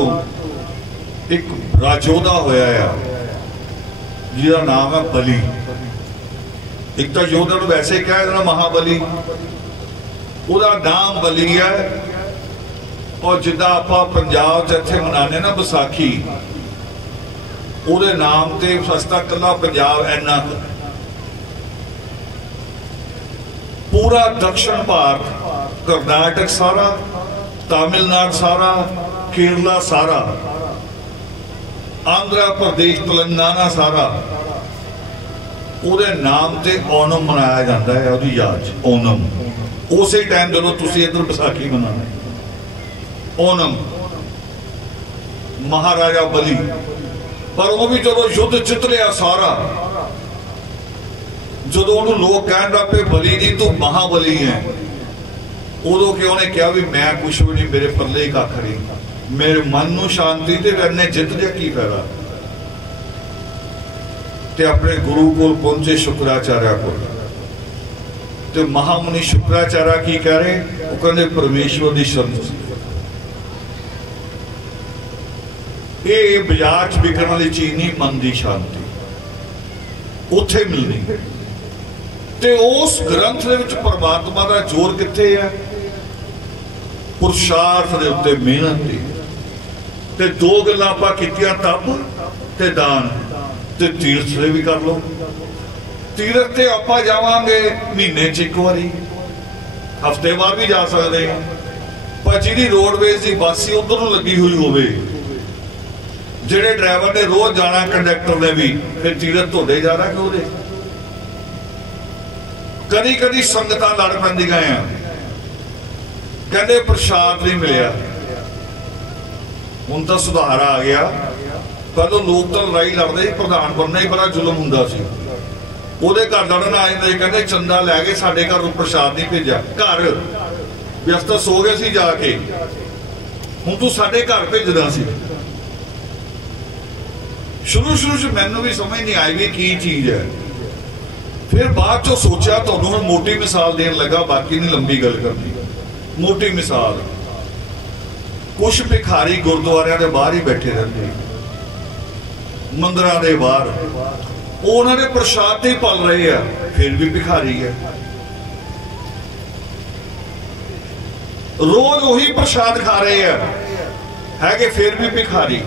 एक राजोधा होया है जिहदा नाम है बली। एक तो योधा नूं वैसे कह देना महाबली, उहदा नाम बली है। और जिद्दां आपां पंजाब च इत्थे मनाने ना विसाखी, उहदे नाम ते सस्ता कला पंजाब इन्ना पूरा दक्षिण भारत, कर्नाटक सारा, तमिलनाडु सारा, केरला सारा, आंध्र प्रदेश, तेलंगाना सारा, ਉਹਦੇ नाम से ओनम मनाया जाता है। ਉਹਦੀ याद ओनम उस टाइम जो तुम इधर विसाखी मनाना, ओनम महाराजा बली। पर वो भी जो युद्ध जित लिया सारा, जो लोग कह लग पे बली नहीं तू महाबली है, उदों कि उन्हें कहा भी मैं कुछ भी नहीं, मेरे पल्ले कख नहीं, मेरे मन नूं शांति ते इन्ने जित लिया की फायदा। ते अपने गुरु को पहुंचे शुक्राचार्य को, तो महामुनि शुक्राचार्य की कह रहे, वो कहते परमेश्वर की शरण ये बाजार च बिकण वाली चीज नहीं, मन की शांति उत्थे मिलनी। ते उस ग्रंथ दे विच परमात्मा का जोर कित्थे है? पुरुषार्थ दे उत्ते, मेहनत दी। ते 2 गल्लां आपां कीतियां, तप ते दान। ते तीर्थ से भी कर लो। तीर्थ ते आपां जावांगे महीने च 1 वारी, हफ्ते बाद भी जा सकते हैं। पर जिहदी रोडवेज की बस ही उधर लगी हुई होवे, जिहड़े ड्राइवर ने रोज जाना, कंडक्टर ने भी, फिर तीर्थ धोते जाना क्यों दे? कदी कदी संगतां लड़ पैंदियां आ, कहते प्रसाद नहीं मिलिया। हुण तां सुधार आ गया, पहलों लोग तो लड़ाई लड़ते, प्रधान बनना ही बड़ा जुलम हुंदा सी। ਉਹਦੇ ਘਰ ਲੜਨ ਆ ਜਾਂਦੇ, ਕਹਿੰਦੇ ਚੰਦਾ ਲੈ ਕੇ ਸਾਡੇ ਘਰ ਨੂੰ ਪ੍ਰਸ਼ਾਦ ਨਹੀਂ ਭੇਜਿਆ। ਘਰ ਵਿਅਸਤ ਸੋ ਗਏ ਸੀ ਜਾ ਕੇ, ਹੁਣ ਤੂੰ ਸਾਡੇ ਘਰ ਭੇਜਦਾ ਸੀ। ਸ਼ੁਰੂ ਚ ਮੈਨੂੰ ਵੀ ਸਮਝ ਨਹੀਂ ਆਈ ਵੀ ਕੀ ਚੀਜ਼ ਹੈ। फिर बाद चो सोचा तुहानूं हुण मोटी मिसाल देन लगा, बाकी नहीं लंबी गल करनी। मोटी मिसाल, कुछ भिखारी गुरुद्वारियां दे बाहर ही बैठे रहंदे, मंदिरां दे बाहर, उन्होंने प्रसाद ते ही पल रहे हैं, फिर भी भिखारी है। रोज वही प्रसाद खा रहे हैं, है कि फिर भी भिखारी।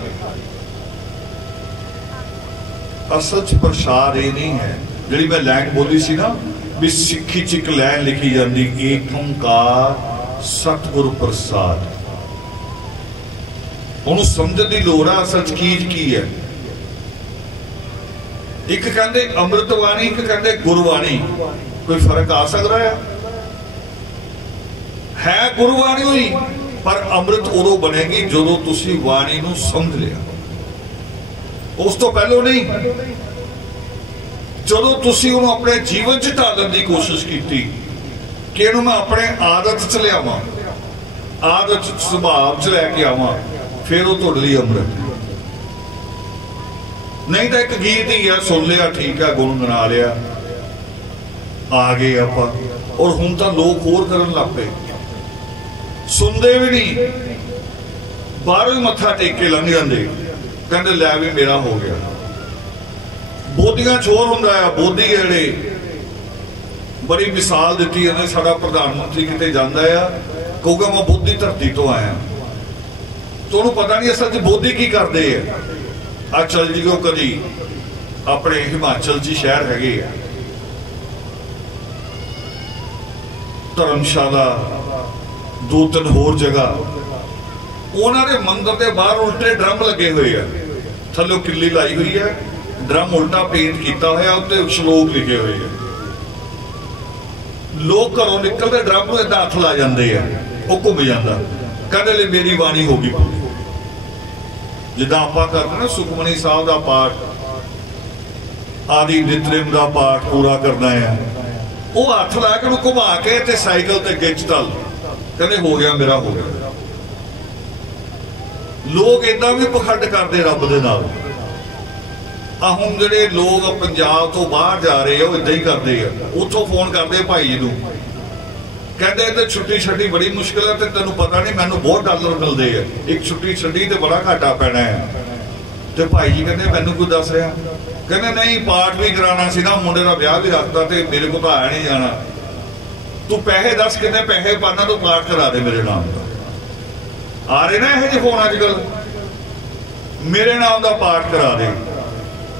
असल च प्रसाद ये नहीं है जी मैं लैन बोली सी ना भी सिक्खी च एक लैन लिखी जाती, एक ओंकार सतगुरु प्रसाद। उन्होंने समझने की लोड़ है असल च की है। एक कहते अमृतवाणी, एक कहते गुरबाणी, कोई फर्क आ सकता है गुरबाणी हुई, पर अमृत उदों बनेगी जो तुसी वाणी नूं समझ लिया, उस तो पहलों नहीं। ਜਦੋਂ ਤੁਸੀਂ ਉਹਨੂੰ ਆਪਣੇ ਜੀਵਨ 'ਚ ਢਾਲਣ ਦੀ ਕੋਸ਼ਿਸ਼ ਕੀਤੀ ਕਿ ਇਹਨੂੰ ਮੈਂ ਆਪਣੇ ਆਦਤ 'ਚ ਲਿਆਵਾਂ, ਆਦਤ 'ਚ ਸੁਭਾਅ 'ਚ ਲੈ ਕੇ ਆਵਾਂ, ਫਿਰ ਉਹ ਤੁਹਾਡੇ ਲਈ ਅੰਮ੍ਰਿਤ। ਨਹੀਂ ਤਾਂ ਇੱਕ ਗੀਤ ਹੀ ਆ, ਸੁਣ ਲਿਆ ਠੀਕ ਹੈ, ਗੁਣ ਗਣਾ ਲਿਆ, ਆ ਗਏ ਆਪਾਂ। ਔਰ ਹੁਣ ਤਾਂ ਲੋਕ ਹੋਰ ਕਰਨ ਲੱਗ ਪਏ, ਸੁਣਦੇ ਵੀ ਨਹੀਂ, ਬਾਹਰੋਂ ਹੀ ਮੱਥਾ ਟੇਕ ਕੇ ਲੰਘ ਜਾਂਦੇ, ਕਹਿੰਦੇ ਲੈ ਵੀ ਮੇਰਾ ਹੋ ਗਿਆ। ਬੋਧੀਆਂ ਚੋਰ ਹੁੰਦਾ ਆ, ਬੋਧੀ ਜਿਹੜੇ ਬੜੀ ਮਿਸਾਲ ਦਿੱਤੀ ਇਹਨੇ। ਸਾਡਾ ਪ੍ਰਧਾਨ ਮੰਤਰੀ ਕਿਤੇ ਜਾਂਦਾ ਆ, ਕਹੂਗਾ ਮੈਂ ਬੋਧੀ ਧਰਤੀ ਤੋਂ ਆਇਆ, ਤੁਹਾਨੂੰ ਪਤਾ ਨਹੀਂ ਅਸਲ 'ਚ ਬੋਧੀ ਕੀ ਕਰਦੇ ਆ। ਆ ਚੱਲ ਜਿਓ ਕਦੀ ਆਪਣੇ ਹਿਮਾਚਲ 'ਚ ਸ਼ਹਿਰ ਹੈਗੇ ਆ ਧਰਮਸ਼ਾਲਾ, 2-3 ਹੋਰ ਜਗ੍ਹਾ, ਉਹਨਾਂ ਦੇ ਮੰਦਰ ਦੇ ਬਾਹਰ ਉਲਟੇ ਡਰਮ ਲੱਗੇ ਹੋਏ ਆ, ਥੱਲੇ ਕਿੱਲੀ ਲਾਈ ਹੋਈ ਹੈ, ड्रम उल्टा पेंट किया होया, उत्ते श्लोक लिखे हुए हैं। लोग घरों निकलते ड्रम में हथ ला जाते हैं, वो घूम जाता, कहने ले मेरी बाणी होगी पूरी। जिदा आप करते ना सुखमनी साहब का पाठ, आदि नितरिम का पाठ पूरा करना है, वो हथ ला के घुमा के ते साइकिल ते गिच तल, कहने हो गया मेरा हो गया। लोग इदा भी पखंड करते रब दे नाल। आ हुण जिहड़े लोग पंजाब तो बाहर जा रहे हैं वो इदां ही करते हैं, उत्थों फोन करते भाई जी नूं, कहते ते छुट्टी छड्डी बड़ी मुश्किल है, ते तैनूं पता नहीं मैनूं बहुत डॉलर मिलते हैं, एक छुट्टी छड्डी ते बड़ा घाटा पैना है। ते भाई जी कहते मैनूं कोई दस रहा, कहते नहीं पाठ भी कराना सी ना, मुंडे दा ब्याह भी रखता, ते मेरे को तो आया नहीं जाना, तू पैसे दस कितने पैसे पाना, तू पाठ करा दे मेरे नाम का। आ रहे ना यह फोन अजकल, मेरे नाम का पाठ करा दे।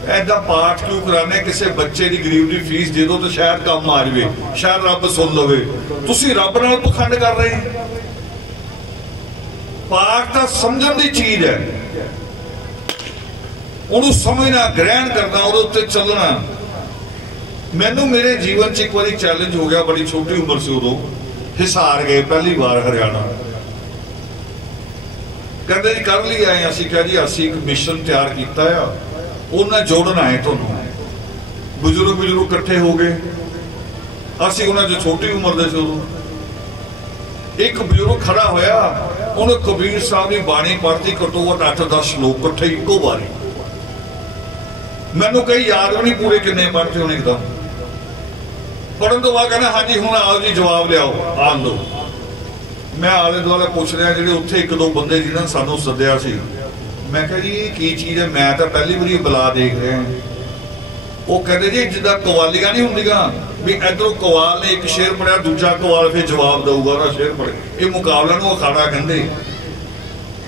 ऐदा पाठ क्यों कराने, किसी बच्चे की गरीब की फीस दे दो तो शायद काम आ जाए, शायद रब सुन लवे। तुसी रब नाल पखंड कर रहे हैं। पाठ तो समझण दी चीज है, उन्होंने समझना, ग्रहण करना, उहदे उत्ते चलना। मैनू मेरे जीवन च एक बार चैलेंज हो गया, बड़ी छोटी उम्र से, उदों हिसार गए पहली बार हरियाणा, कहते जी कर ली आए, असीं कहा जी असीं एक मिशन तैयार किया है, उन्हें जोड़ना है तुहानूं। बजुर्ग इकट्ठे हो गए, असीं उन्हें जो छोटी उम्र दे सी, एक बजुर्ग खड़ा होया, उन्हें कबीर साहब की बाणी पढ़ती, घट्टो घट 8-10 श्लोक इकट्ठे इको बारी। मैनूं कई याद भी नहीं पूरे किन्ने पढ़ते होने, एकदम पढ़न तो बाद कहना हाँ जी हुण आओ जी जवाब लियाओ, आन दो। मैं आले दुआले पुछ रहा, जिहड़े उत्थे 1-2 बंदे जिन्हां सानूं सद्दिया सी, मैं कहा जी की चीज़ है, मैं तो पहली बारी बुला देख रहा हैं। वो कहते जी जिदा कवालियां नहीं होंदियां भी इधरों कवाल ने एक शेर पढ़िया, दूजा कवाल फिर जवाब दूगा ना शेर पढ़े, ये मुकाबला नूं अखाड़ा कहंदे।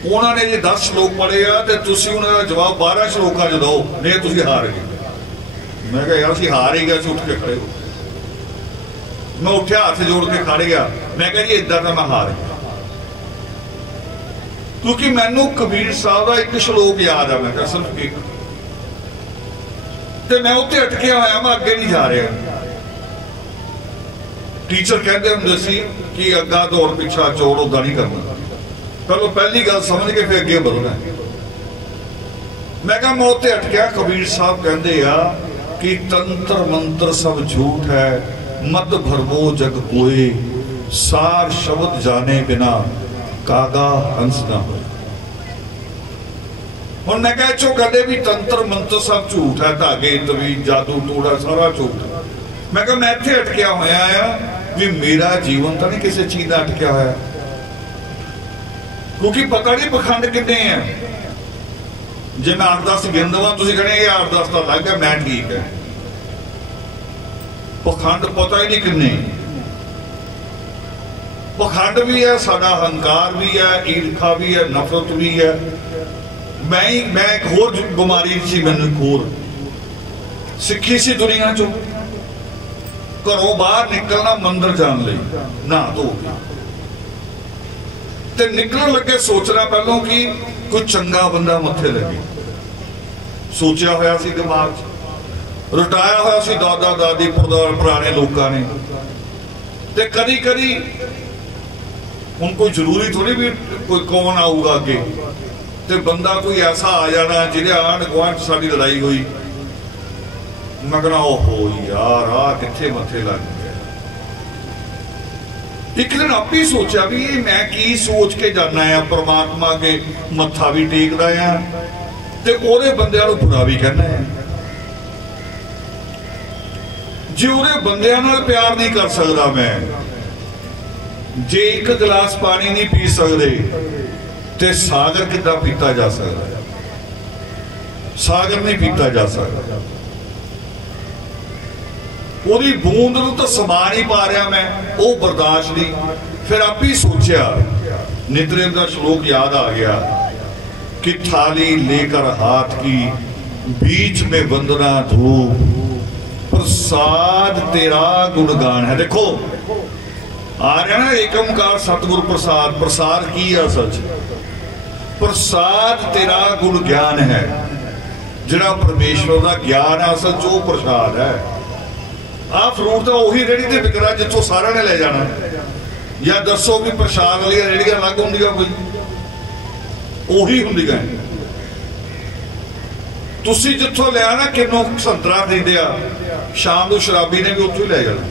उन्होंने जे 10 श्लोक पढ़े आ ते तुसीं उन्हां दा जवाब 12 श्लोकां च दो, नहीं तुसीं हार गए। मैं कहा यार असीं हार ही गए, उठ के खड़े हो। मैं उठ्या, हाथ जोड़ के खड़ गया, मैं कहा जी इदां तां मैं हार गया, क्योंकि मैनू कबीर साहब का एक श्लोक याद है, मैं कहा सिर्फ एक, ते मैं उत्ते अटकिया होया, मैं अगे नहीं जा रहा। टीचर कहते होंदे सी कि अग्गा दौड़ पिछा चोड़, उदा नहीं करना, पहलो पहली गल समझ के फिर अगे बढ़ना। मैं कहा मैं उत्ते अटकिया। कबीर साहब कहते आ कि तंत्र मंत्र सब झूठ है, मत भरवो जग कोए, सार शब्द जाने बिना कागा हंस ना हो। हुण मैं कह चो कहते भी तंत्र मंत्र सब झूठ है, धागे तवीज जादू टूड़ा सारा झूठ। मैं कहा मैं इत्थे अटकिया होया आ भी मेरा जीवन तो नहीं किसी चीज का अटकिया होया, क्योंकि पता नहीं पखंड कितने हैं। जे मैं 8-10 गिन देवां तुसीं कहणे ये 8-10 तो लग गया, मैं ठीक है। पखंड पता ही नहीं किन्ने। पखंड भी है, साडा हंकार भी है, ईर्खा भी है, नफरत भी है। मैं एक होर बीमारी सी, मैनूं एक होर सिक्खी सी दुनिया चो, घरों बाहर निकलना मंदिर जाने लई नहा धो के निकलण लगे सोचना पहलों कि कोई चंगा बंदा मत्थे लगे। सोचा होया सी दिमाग च, रटाया होया सी दादा दादी पुराने लोगों ने। ते कदी कदी हुण कोई जरूरी थोड़ी भी कोई कौन आऊगा अगे, ते बंदा कोई ऐसा आ जाना जिहदे आंढ गुआंढ साडी लड़ाई हुई, मैं कहना ओहो यार आ कित्थे मत्थे लग गया। एक दिन आप ही सोचा भी ये मैं की सोच के जाना है, परमात्मा के मत्था भी टेकदा है ते ओहदे बंदियां नूं बुरा भी कहना है। जे ओहदे बंदियां नाल प्यार नहीं कर सकदा मैं, जे एक गिलास पानी नहीं पी सकदे ते सागर किद्दां पीता जा सकदा? सागर नहीं पीता जा सकदा। ओदी बूंद नूं तो समा नहीं पा रहा मैं, वो बर्दाश्त नहीं। फिर आप ही सोचा, नितनेम का श्लोक याद आ गया कि थाली लेकर हाथ की बीच में वंदना धूप, प्रसाद तेरा गुणगान है। देखो आ रहा ना एकमकार सतगुरु प्रसाद। प्रसाद की है सच? प्रसाद तेरा गुण ज्ञान है, जिहड़ा परमेश्वर का ज्ञान है असल जो प्रसाद है। आ फ्रूट तो उही रेहड़ी ते विकरा जिथों सारा ने ले जाना, या दसो भी प्रसाद वाली रेहड़ियां अलग होंदियां कोई? उही होंदियां। तुसीं जिथों लिया ना किन्नों संतरा खरीदिया, शाम को शराबी ने भी उत्थों ले जाना,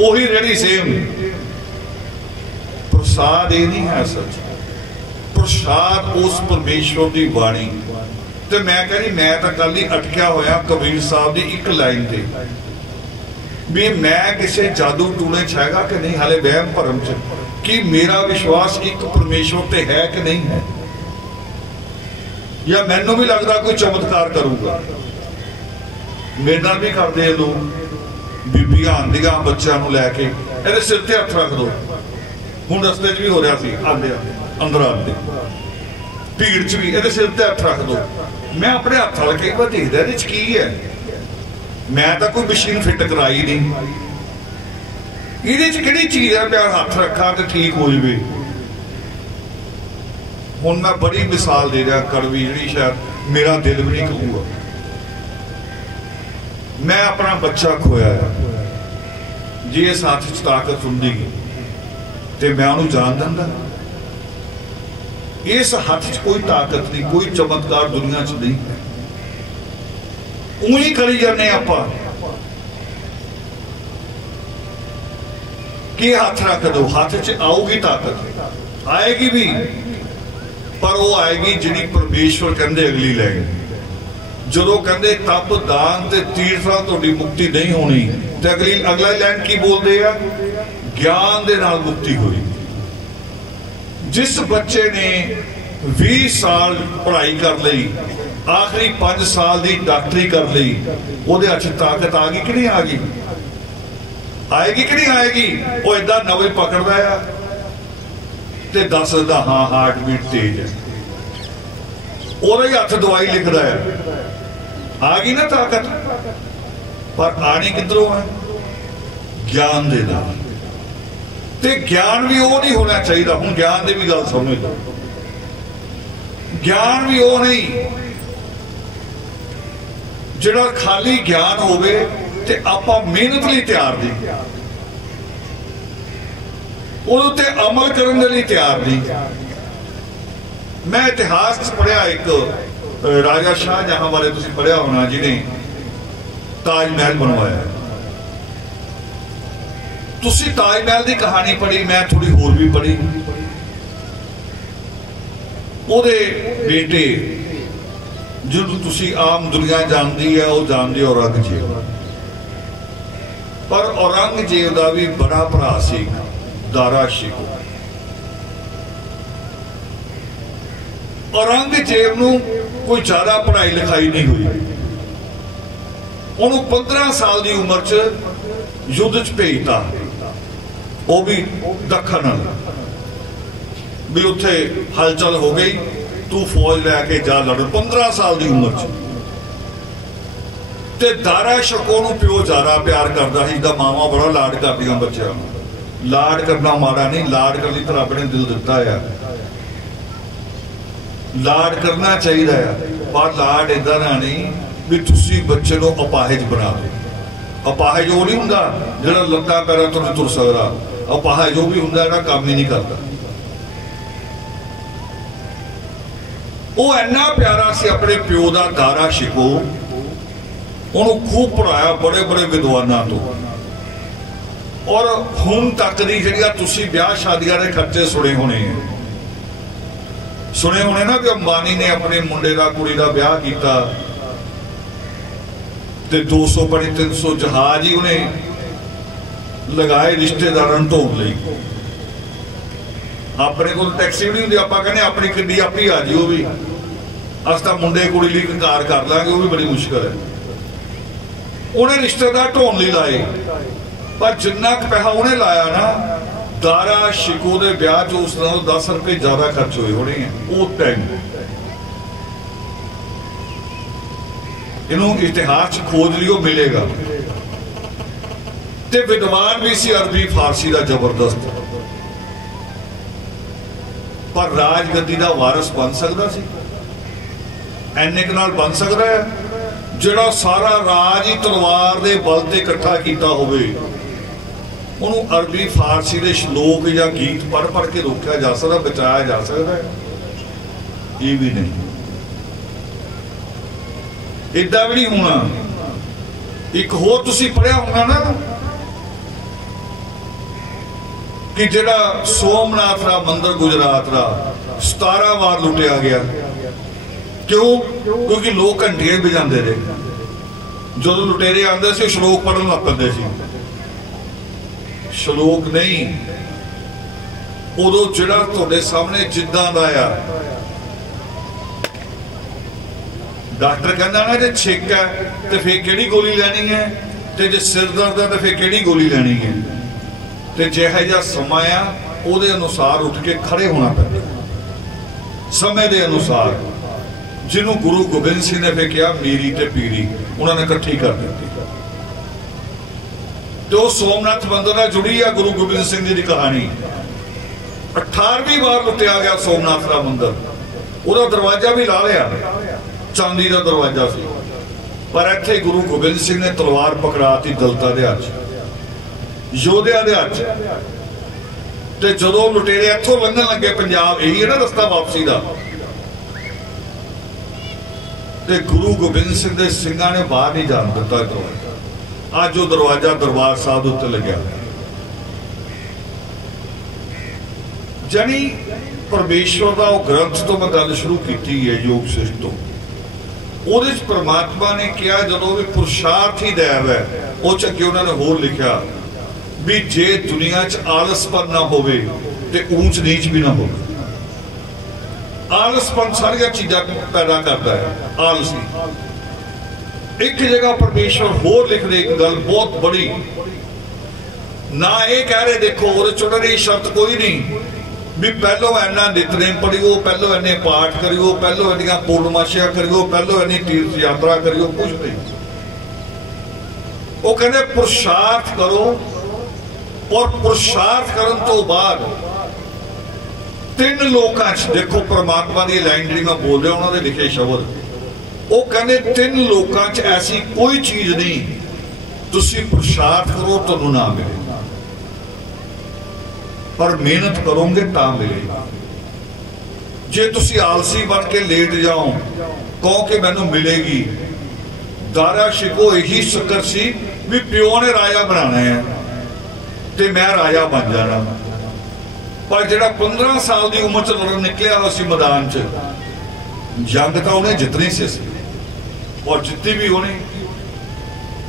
उही रेहड़ी सेम। प्रसाद ये नहीं है सच, प्रसाद उस परमेश्वर की बाणी। ते मैं कहनी मैं तो कल ही अटकिया होया कबीर साहब की एक लाइन ते भी मैं किसी जादू टूने च हैगा कि नहीं, हाले वहम भरम च कि मेरा विश्वास एक परमेश्वर ते है कि नहीं है, या मैनू भी लगता कोई चमत्कार करूगा। मेरे नाल भी करते हैं लोग, बीबियां आंदियां बच्चों को लैके इहदे सिर ते हथ रख दो। हुण रस्ते च भी हो रहा सी, आंदे अंदर आंदे भीड़ च भी इहदे सिर ते हथ रख दो। मैं अपने हथ वाल कई बार देखदा इहदे च की है, मैं तो कोई मशीन फिट कराई नहीं, इहदे च किहड़ी चीज है मैं हथ रखा तो ठीक हो जाए। हुण मैं बड़ी मिसाल दे रहा कड़वी, जिहड़ी शायद मेरा दिल भी नहीं कहूगा। मैं अपना बच्चा खोया है, जे इस हथ च ताकत हुंदी ते मैं उहनूं जान दिंदा? इस हथ च कोई ताकत नहीं, कोई चमत्कार दुनिया च नहीं है। उही करी जाने आपां कि हाथ रख दो, हाथ च आऊगी ताकत, आएगी भी, पर वो आएगी जिहड़ी परमेश्वर कहंदे अगली लैन। जो कहंदे तप दान ते तीर्थां तुहाडी मुक्ति नहीं होनी, ते अगला लैन की बोलते हैं? ज्ञान दे नाल मुक्ति हुई। जिस बच्चे ने 20 साल पढ़ाई कर ली, आखिरी 5 साल की डॉक्टरी कर ली, वो ताकत आ गई कि नहीं आ गई? आएगी कि नहीं आएगी? वो इदा नवे पकड़ता है ते दसदा हाँ हार्ट बीट तेज है, और हथ दवाई लिखता है, आ गई ना ताकत। पर आनी किधरों है? ज्ञान दे नाल। ते ज्ञान भी वो नहीं होना चाहिए। हुण ज्ञान की भी गल समझ लो, ज्ञान भी वो नहीं जिहड़ा खाली ज्ञान होवे ते आपां मेहनत लई तैयार नहीं, उहदे ते अमल करने लई तैयार नहीं। मैं इतिहास च पढ़िया एक राजा शाहजहां बारे तुसीं पढ़िया होना, जिन्हें ताज महल बनवाया। तुसीं ताज महल की कहानी पढ़ी, मैं थोड़ी होर भी पढ़ी। ਉਹਦੇ बेटे जो तुसी आम दुनिया जानती है वो जानती औरंगजेब, पर औरंगजेब का भी बड़ा भरा सी दारा शिको। औरंगजेब नूं कोई ज्यादा पढ़ाई लिखाई नहीं हुई। उन्होंने 15 साल की उम्र च युद्ध च भेजता, वो भी दखन भी उत्थे हलचल हो गई, तू फौज लैके जा लड़। 15 साल की उम्र च ते दारा शको नूं प्यो ज्यादा प्यार करता है, जिदा मावा बड़ा लाड करदियां बच्चों। लाड करना माड़ा नहीं, लाड करने तो रब ने दिल दिता है, लाड करना चाहिए है, पर लाड इदा ना नहीं भी तुसी बच्चे को अपाहिज बना दो। अपाहिज वो नहीं हुंदा जिहड़ा लत्तां पैरां तो नहीं तुर सकदा, अपाहिज वो भी हुंदा जिहड़ा काम ही नहीं करता। वो इन्ना प्यारा सी अपने प्यो का दारा शिको, उन्होंने खूब पढ़ाया बड़े बड़े विद्वानों तो। और हुण तक दी जिहड़ियां तुसीं ब्याह शादियां दे खर्चे सुने होने ना कि अंबानी ने अपने मुंडे का कुड़ी का ब्याह किया ते 200 बड़ी 300 जहाज ही उन्हें लगाए रिश्तेदारों ढोण लई। अपने को टैक्सी भी नहीं होंगी, आप कहने अपनी गड्डी आप ही आ जी, वो भी अस तो मुंडे कुड़ी लिए कार कर लांगे, वो भी बड़ी मुश्किल है। उन्हें रिश्तेदार ढोण लई लाए, पर जिन्ना पैसा उन्हें लाया ना दारा शिको के ब्याह च उस नालों 10 रुपए ज्यादा खर्च हुए होने हैं उस टाइम। इन्हों इतिहास खोज लियो मिलेगा। ते विद्वान भी सी अरबी फारसी का जबरदस्त, पर राजगद्दी का वारिस बन सकता सी? इन्ने क नाल बन सकता है जिहड़ा सारा राज ही तलवार के बल से इकट्ठा किया होवे, उन्होंने अरबी फारसी के श्लोक या गीत पढ़ पढ़ के रोकया जा सकता, बचाया जा सकता है? ये भी नहीं, इदा भी नहीं होना। एक होर तुसीं पढ़िया होना ना कि जिहड़ा सोमनाथ रा मंदिर गुजरात रा 17 बार लुटिया गया। क्यों? क्योंकि लोग घंटियां बजाते रहे, जो लुटेरे आते थे श्लोक पढ़न लग पैंदे सी। श्लोक नहीं, उदों जिहड़ा तुहाडे सामने जिद्दां दा आ, डॉक्टर कहता ना जे छिक है तो फिर किहड़ी गोली लैनी है, तो जे सिर दर्द है तो फिर किहड़ी गोली लैनी है। तो जिहा जिहा समा आ उहदे अनुसार उठ के खड़े होना पैंदा, समय के अनुसार। जिन्हों गुरु गोबिंद सिंह ने फिर कहा मीरी ते पीरी, उन्होंने इकट्ठी कर दी। तो सोमनाथ मंदिर नाल जुड़ी है गुरु गोबिंद सिंह जी की कहानी। 18वीं बार लुटिया गया सोमनाथ का मंदिर, उसका दरवाजा भी ला लिया, चांदी का दरवाजा सी, पर इत्थे गुरु गोबिंद सिंह ने तलवार पकड़ाती दलता दे हत्थ, योधिया दे हत्थ। ते जदों लुटेरे इत्थों लंघन लगे पंजाब, यही है ना रस्ता वापसी का, ते गुरु गोबिंद सिंह दे सिंघां ने बाहर नहीं जान दिता दरवाजा। अज वो दरवाजा दरबार साहब उत्ते लग्या। जानी परमेश्वर का वो ग्रंथ तो मैं गल शुरू की है योग शिष्ट तो, ਉਹਦੇ ਚ परमात्मा ने कहा जो भी पुरुषार्थ ही दैव है, वो अगे उन्होंने होर लिखा भी जे दुनिया च आलसपन ना होवे ते ऊंच नीच भी ना हो। आलसपन सारिया चीजा पैदा करता है, आलसी। एक जगह परमेश्वर होर लिख दे एक गल बहुत बड़ी, ना ये कह रहे देखो वो चुनने शर्त कोई नहीं भी पहलों इन्ना नितनेम पढ़ियो, पहलों इन्ने पाठ करियो, पहलों इन्नियां पूर्णमाशियां करियो, पहलों इन्नी तीर्थ यात्रा करियो, कुछ नहीं। वो कहते पुरुषार्थ करो, और पुरुषार्थ करन तो बाद 3 लोकां च देखो परमात्मा की लाइन जी मैं बोल रहा उन्होंने लिखे शब्द, वो कहते 3 लोकां च ऐसी कोई चीज नहीं तुसी पुरुषार्थ करो तुहानू ना मिले, पर मेहनत करोगे ता मिलेगा। जे तुसी आलसी बन के लेट जाओ कहो कि मैनू मिलेगी, दारा शिको यही शक्कर सी भी प्यो ने राजा बनाना है ते मैं राजा बन जाना। पर जिहड़ा 15 साल की उम्र च लड़न निकलिया हुआ सी मैदान च, जंग तो उन्हें जितनी सी और जित्ती भी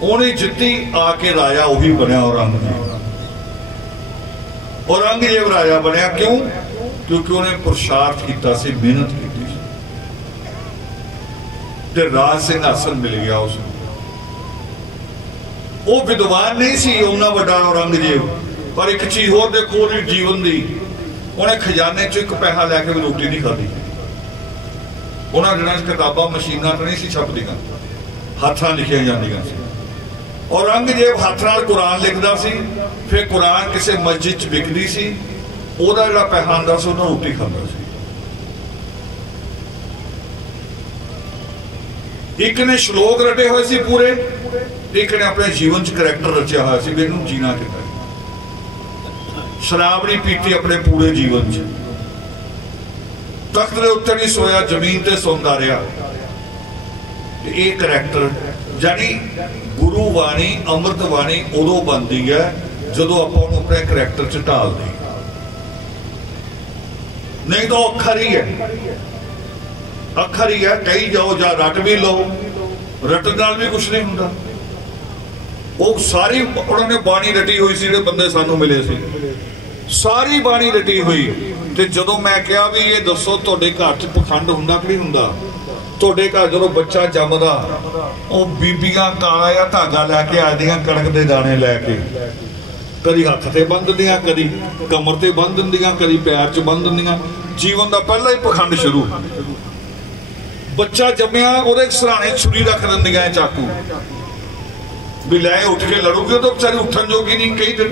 उन्हें जित्ती आके राजा उही बनया औरंगजेब। औरंगजेब राजा बनया क्यों? क्योंकि उन्हें पुरुषार्थ किया सी, मेहनत की ते राज सिंहासन मिल गया उसको। वो विद्वान नहीं सी उन्ना वड्डा औरंगजेब, पर एक चीज होर देखो उहदी जीवन दी, उन्हें खजाने चो एक पैसा लैके भी रोटी नहीं खाधी। उन्होंने दिनों किताबां मशीनां तो नहीं सी छपदियां, हत्थां लिखियां जांदियां सी। औरंगजेब हत्थ नाल कुरान लिखदा सी, फिर कुरान किसी मस्जिद च विकदी सी, ओहदा जिहड़ा पैसा आंदा सी उहनां रोटी खांदा सी। एक ने श्लोक रटे हुए सी पूरे, एक ने अपने जीवन च करैक्टर रचिया हुआ सी, मैनूं जीना कितना। शराब नहीं पीती अपने पूरे जीवन च, तख्त दे उत्ते नहीं सोया, जमीन ते सौंदा रहा। ये करैक्टर यानी गुरु वाणी अमृत वाणी उदों बनती है जदों आपां उहनूं अपने करैक्टर च ढाल दी, नहीं तो अखर ही है, अखर ही है। कही जाओ या रट भी लो, रटन नाल भी कुछ नहीं हुंदा। वो सारी उन्होंने बाणी रटी हुई सी, जिहड़े बंदे सानू मिले सी, सारी बाणी रटी हुई। ते जदों मैं कहा भी ये दसो तुहाडे घर च पखंड हुंदा कि नहीं हुंदा? तुहाडे घर जदों बच्चा जमदा, वो बीबियां काला या धागा लैके आदियां, कणक दे दाने लैके, कदी हत्थ ते बंन दिंदियां, कदी कमर ते बंन दिंदियां, कदी पैर च बंन दिंदियां। जीवन का पहला ही पखंड शुरू। बच्चा जम्मिया उहदे सराणे छुरी रख दिंदियां, चाकू भी लै उठ के लड़ूगी, तो बेचारी उठन जोगी नहीं कई दिन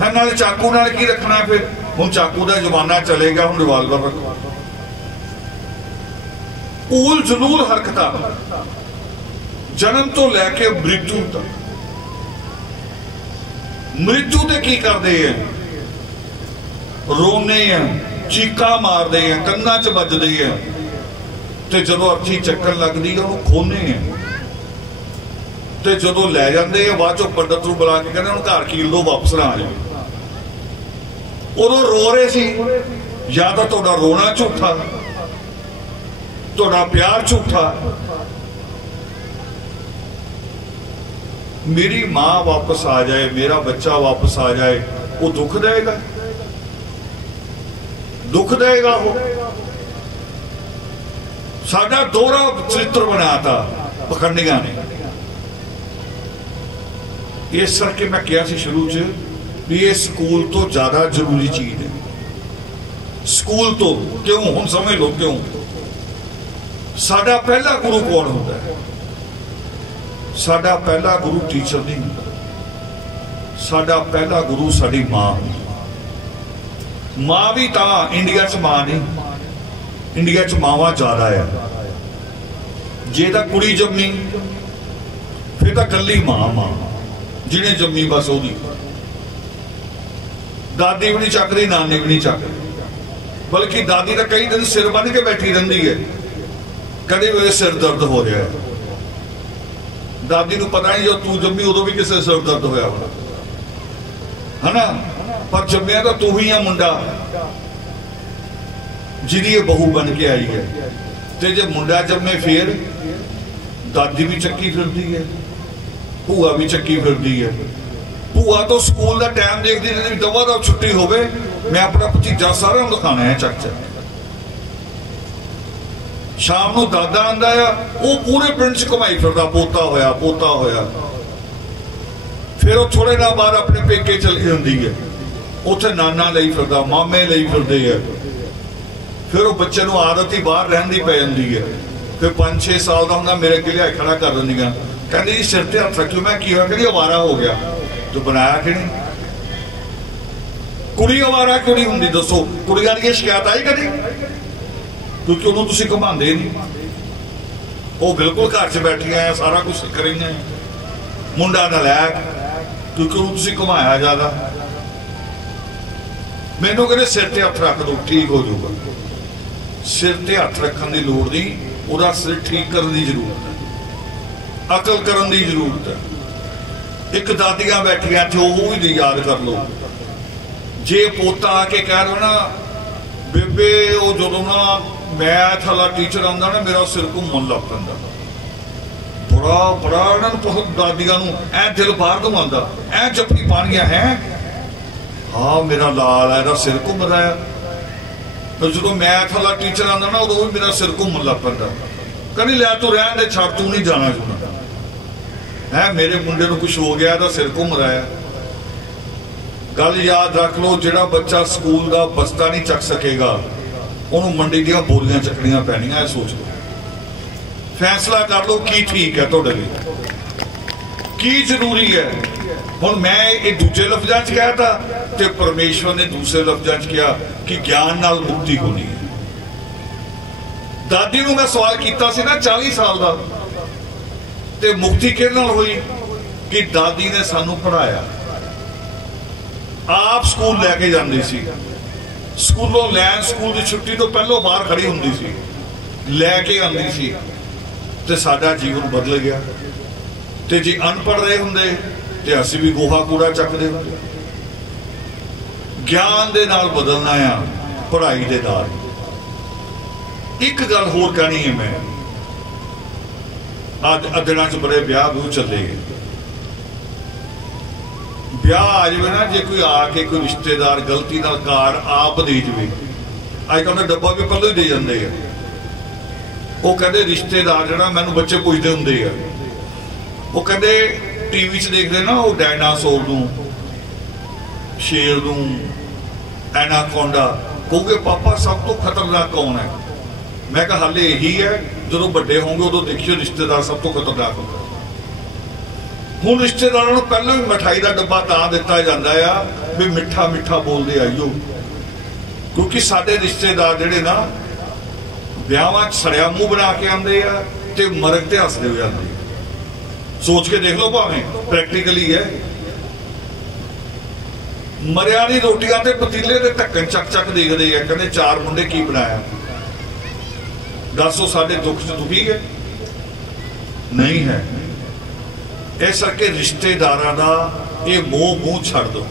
है। नाले चाकू नाल की रखना? फिर हुण चाकू का जमाना चलेगा, हुण रिवाल्वर रखो। ऊल जलूल हरकतां जन्म तो लैके मृत्यु तक। मृत्यु ते की करते हैं? रोने हैं, चीका मारते हैं, कंधा च बजते हैं, ते जदों अर्थी चक्कर लगती है उन्होंने खोने हैं, ते जदों लै जाते हैं बाद चो पंडित नूं बुला के कहते हुण घर कील दो, वापस ना आ जाओ। उदों रो रहे सी, या तो तुहाडा रोना झूठा, तुहाडा प्यार झूठा। मेरी मां वापस आ जाए, मेरा बच्चा वापस आ जाए, वो दुख देगा, दुख देगा। वो साडा दोहरा चरित्र बनाता पखंडियां ने। इस करके मैं कहा सी शुरू च भी ये स्कूल तो ज्यादा जरूरी चीज है। स्कूल तो क्यों, हुण समझ लो क्यों। साडा पहला गुरु कौन होता है? साडा पहला गुरु टीचर नहीं होता, साडा पहला गुरु साडी मां। मां भी तां इंडिया च मां नहीं, इंडिया च मावां ज्यादा है। जे तां कुड़ी जम्मी फिर तां कल्ली मां जिन्हें जम्मी बस ओदी। दादी भी नहीं चकदी, नानी भी नहीं चकदी, बल्कि दादी तो कई दिन सिर बन के बैठी रही है, कभी मेरे सिर दर्द हो रहा है। दादी को पता नहीं जो तू जम्मी उदों भी किसी सिर दर्द होया होना है ना, पर जम्मिया तो तू ही है मुंडा जिहदी बहू बन के आई है। ते जे मुंडा जम्मे फिर दादी भी चक्की फिरती है, भूआ भी चक्की फिरती है। भूआ तो स्कूल का टाइम देखती रहती, दवा दव छुट्टी होवे मैं अपना भतीजा सारा दिखाना है चक चक। शाम को दादा आंदा है, वो पूरे पिंड च घुमाई फिरदा, पोता होया पोता होया। फिर वो थोड़े ना बाद अपने पेके चली जाती है, उत्थे नाना लई फिरदा, मामे लई फिरदे है। फिर वो बच्चे को आदत ही बाहर रहन दी पै जाती है। फिर 5-6 साल का होंदा, मेरे अगे लिया खड़ा कर दिंदियां, कहंदी जी सिर ते हथ रख लो। मैं की होया? कहंदी अवारा हो गया। तो बनाया कि नहीं? कुड़ी अवारा क्यों नहीं हुंदी दसो? कुड़ियां दी शिकायत आई कदी? क्योंकि उन्होंने तुसीं घुमांदे नहीं, वो बिल्कुल घर च बैठियां हैं, सारा कुछ सीख रही हैं। मुंडा नलैक क्योंकि उन्होंने तुसीं घुमाया ज्यादा। मैनू कहते सिर ते हथ रख दो ठीक हो जाऊगा। सिर ते हथ रखने की लोड़ नहीं, उहदा सिर ठीक करने की जरूरत है, अकल करने की जरूरत है। एक दादियां बैठियां थे, वो भी याद कर लो। जे पोता आके कह दो ना बेबे, वो जो ना मैथ वाला टीचर आंदा ना, मेरा सिर घूमन लग पैंदा, बड़ा बड़ा इन्होंने दादियां नूं ऐ दिल बाहर तो आंदा, ऐ जप्फी पानियां है, हाँ मेरा लाल है, इहदा सिर घूम रहा है। तो जो मैथ वाला टीचर आंदा ना, उदों भी मेरा सिर घूमन लग पैंदा। कहनी लै तू रहन दे, छड़, तू नहीं जाना जुना है, मेरे मुंडे नूं कुछ हो गया, इहदा सिर घूम रहा है। गल याद रख लो, जिहड़ा बच्चा स्कूल का बस्ता नहीं चक सकेगा, उन्होंने मंडी दी बोरियां चकनियां पैणियां। सोच लो, फैसला कर लो की ठीक है तुहाडे लई, की जरूरी है। हुण मैं ये दूजे लफ्जां च कहता ते परमेश्वर ने दूसरे लफ्जां च कहा कि ज्ञान नाल मुक्ति होनी है। दादी नूं मैं सवाल कीता सी ना 40 साल दा, ते मुक्ति किहदे नाल होई कि दादी ने सानू पढ़ाया, आप स्कूल लैके जाती सी, स्कूलों लैन स्कूल की छुट्टी तो पहलों बाहर खड़ी होंदी सी, लैके आती सी, ते साडा जीवन बदल गया। ते जे अनपढ़ रहे होंदे ते असीं भी गोहा कूड़ा चकदे होंदे। ज्ञान दे नाल बदलना आ, पढ़ाई दे नाल। एक गल होर कहनी है मैं, अज दिनां च बड़े ब्याह भी चले गए। ब्याह आ जाए ना, जे कोई आके कोई रिश्तेदार गलती नाल कार्ड आप दे जाए, अजकल तो डब्बा भी पहलों ही दे जाते हैं। वो कहते रिश्तेदार जो मैनू बच्चे पुछते होंगे है, वो कहते टीवी च देखते ना, वो डायनासोर नूं, शेर नूं, एनाकोंडा, कहोगे पापा सब तो खतरनाक कौन है? मैं कहा हाले यही है, जो बड़े होंगे उदों देखियो रिश्तेदार सब तो खतरनाक होगा। हुण रिश्तेदारों को पहले भी मिठाई का डब्बा तां दिता जाता है भी मिठा मिठा बोलते आइयो, क्योंकि साडे रिश्तेदार जिहड़े ना ब्याहां च सड़िया मूँह बना के आते हैं ते मरग ते हसदे हो जाते। सोच के देख लो, भावें प्रैक्टिकली है। मरिया दी रोटियां ते पतीले दे ढक्कन चक चक देखते हैं, कहते 4 मुंडे की बनाया, दसो साडे दुख च दुखी है? नहीं है। इस करके रिश्तेदारां दा ये मोह मूँह छड़ दो।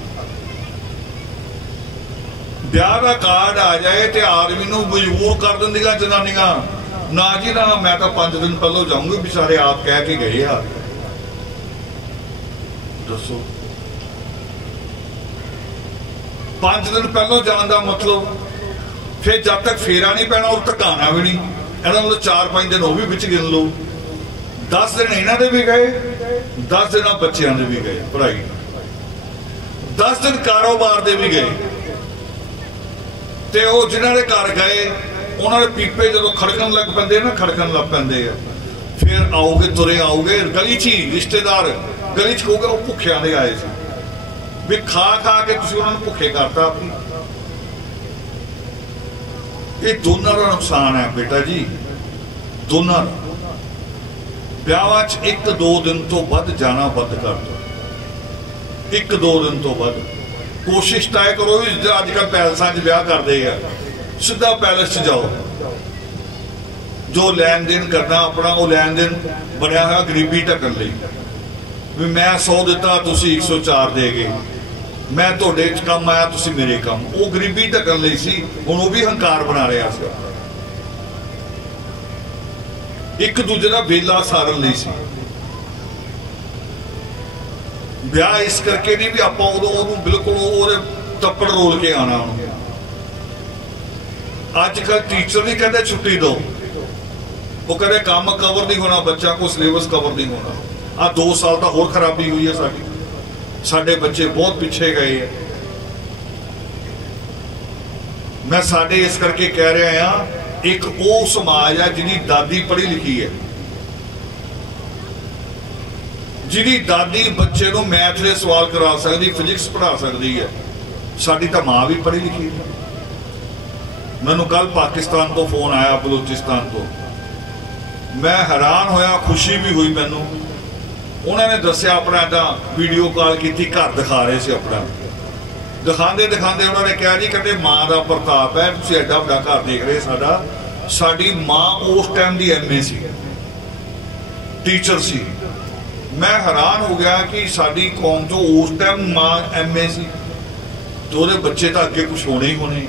ब्याह का कार्ड आ जाए तो आदमी नूं मजबूर कर दिंदियां जनानियां, ना जी ना, मैं तो 5 दिन पहलों जाऊंगी, बेचारे आप कह के गए आ। दसो 5 दिन पहलों जाने का मतलब फिर जब तक फेरा नहीं पैना और धकाना भी नहीं, इहदा मतलब 4-5 दिन वो भी विच गिन लो, 10 दिन इन्हां दे भी गए, 10 दिन बच्चों के भी गए पढ़ाई, 10 दिन कारोबार के भी गए। तो वो जिन्हों के घर गए उन्होंने पीपे जो खड़कन लग पैंदे ना, खड़कन लग पैंदे आ, फिर आओगे तुरे आओगे गली च ही, रिश्तेदार गली च कहोगे वो भुखिया दे आए थे, भी खा खा के तुसीं उन्होंने भुखे करता। अपनी ये दोनों का नुकसान है बेटा जी, दोनों। ब्याहां च 1-2 दिन तो वध जाना बंद कर दो, 1-2 दिन तो वध। कोशिश तय करो, अजकल पैलसां च ब्याह करते हैं, सीधा पैलेस च जाओ, जो लैन देन करना अपना वो लैन देन बनया हुआ गरीबी ढकन लई, भी मैं 100 दिता तुसीं 104 दे गए, मैं तुहाडे च कम आया तुसीं मेरे कम, वो गरीबी ढकन लई सी। हुण वो भी हंकार बना रहा सी, एक दूजे का वेला सारन लई सी। ब्याह इस करके नहीं भी आपां उदों बिल्कुल ओहदे तप्पड़ रोल के आना। अजकल टीचर नहीं कहते छुट्टी दो, वो कहते काम कवर नहीं होना, बच्चा को सिलेबस कवर नहीं होना। आ 2 साल तो होर खराबी हुई है साडी, साडे बच्चे बहुत पिछे गए हैं। मैं साडे इस करके कह रहा हाँ, एक वो समाज है जिहदी दादी पढ़ी लिखी है, जिहदी दादी बच्चे को मैथ के सवाल करा सकती, फिजिक्स पढ़ा सकती है। साडी तो माँ भी पढ़ी लिखी है। मैनू कल पाकिस्तान तो फोन आया, बलूचिस्तान तो, मैं हैरान होया, खुशी भी हुई मैनू। उन्होंने दसिया अपना इदा वीडियो कॉल की, घर दिखा रहे थे अपना, दिखाते दिखाते उन्होंने कहा जी कहते माँ का प्रताप है, तुसीं एडा वड्डा घर देख रहे साडा, साडी माँ उस टाइम की MA सी, टीचर सी। मैं हैरान हो गया कि साडी कौम तो उस टाइम माँ MA सी, तो उहदे बच्चे तो अगे कुछ होने ही होने।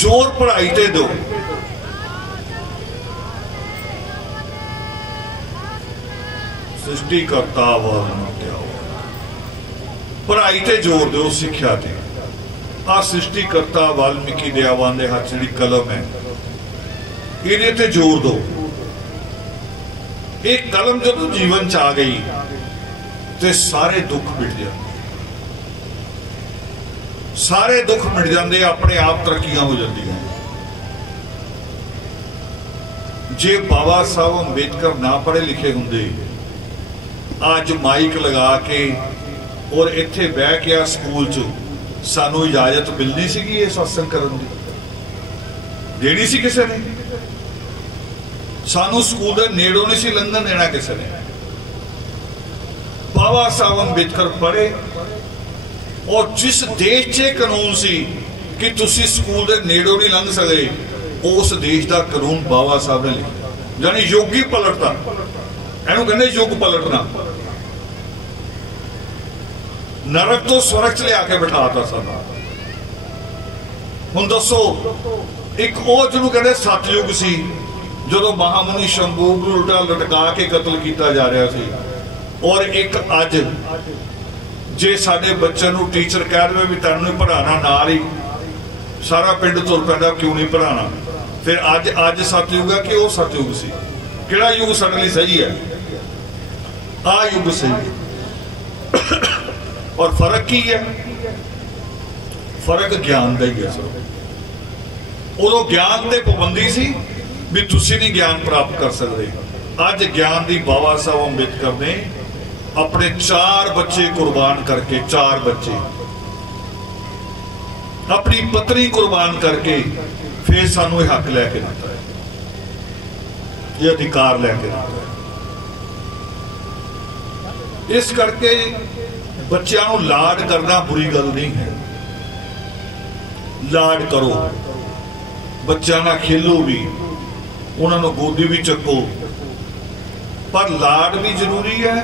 जोर पढ़ाई ते दो, सृष्टिकर्ता वाल्मीकि, पढ़ाई ते जोर दो, सिक्ख्या ते। आ सृष्टिकर्ता वाल्मीकि दयावान दे हाथ जिहड़ी कलम है, इहदे ते जोर दो। एक कलम जदों जीवन च आ गई ते सारे दुख मिट जाते, सारे दुख मिट जाते, अपने आप तरक्कियां हो जाती। जे बाबा साहब अंबेडकर ना पढ़े लिखे होंगे, अज माइक लगा के और इत्थे बह के आ स्कूल च सानू इजाजत मिलनी सी ये सत्संग करन दी, देनी सी किसी ने, सानू स्कूल दे नेड़ों नहीं सी लंघन देना किसी ने। बाबा साहब अंबेडकर पढ़े और जिस देश च कानून सी कि तुसी स्कूल दे नेड़ों नहीं लंघ सकते, उस देश का कानून बाबा साहब ने लिखा, यानी युग ही पलटता। इहनूं कहंदे युग पलटना। नरक तो स्वर्ग च लिया के बिठाता सानू। हुण दसो, एक ओह जिहनूं कहंदे सतयुग सी, जदों महामुनि शंभू नूं उल्टा लटका के कतल किया जा रहा सी, और एक अज जे साडे बच्चों नूं टीचर कह देवे भी तैनूं पढ़ाना, नाल ही सारा पिंड तुर पैंदा क्यों नहीं पढ़ाना। फिर अज सतयुग है कि वह सतयुग सी? किहड़ा युग साडे लई सही है? आ युग सही। और फर्क की है? फर्क ज्ञान का ही है। सर उदों ज्ञान ते पाबंदी सी भी तुसीं नहीं ज्ञान प्राप्त कर सकते। अज ज्ञान की बाबा साहब अंबेडकर ने अपने 4 बच्चे कुर्बान करके, 4 बच्चे अपनी पत्नी कुर्बान करके फिर सानू हक लैके दिता है, ये अधिकार लैके दिता है। इस करके बच्चों को लाड करना बुरी गल नहीं है, लाड करो, बच्चों ना खेलो भी, उन्होंने गोदी भी चको, पर लाड भी जरूरी है।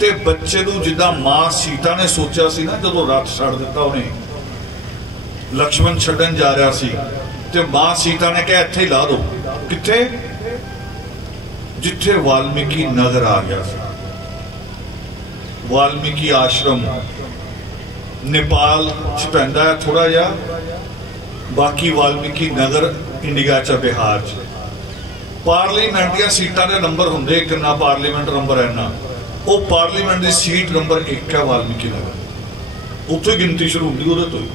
ते बच्चे को जिदा मां सीता ने सोचा सी ना, जो रथ छड़ दिता उन्हें, लक्ष्मण छड्डन जा रहा सी, ते मां सीता ने कहा इत्थे ला दो। कित्थे? जिथे वाल्मीकि नगर आ गया सी। वाल्मीकि आश्रम नेपाल च पैंदा है थोड़ा जा, बाकी वाल्मीकि नगर इंडिया च बिहार च। पार्लीमेंट दी सीटां दे नंबर हुंदे, कितना पार्लीमेंट नंबर है ना, वो पार्लीमेंट की सीट नंबर 1 है वाल्मीकि नगर। उत्थे गिनती शुरू होंगी उहदे तो ही।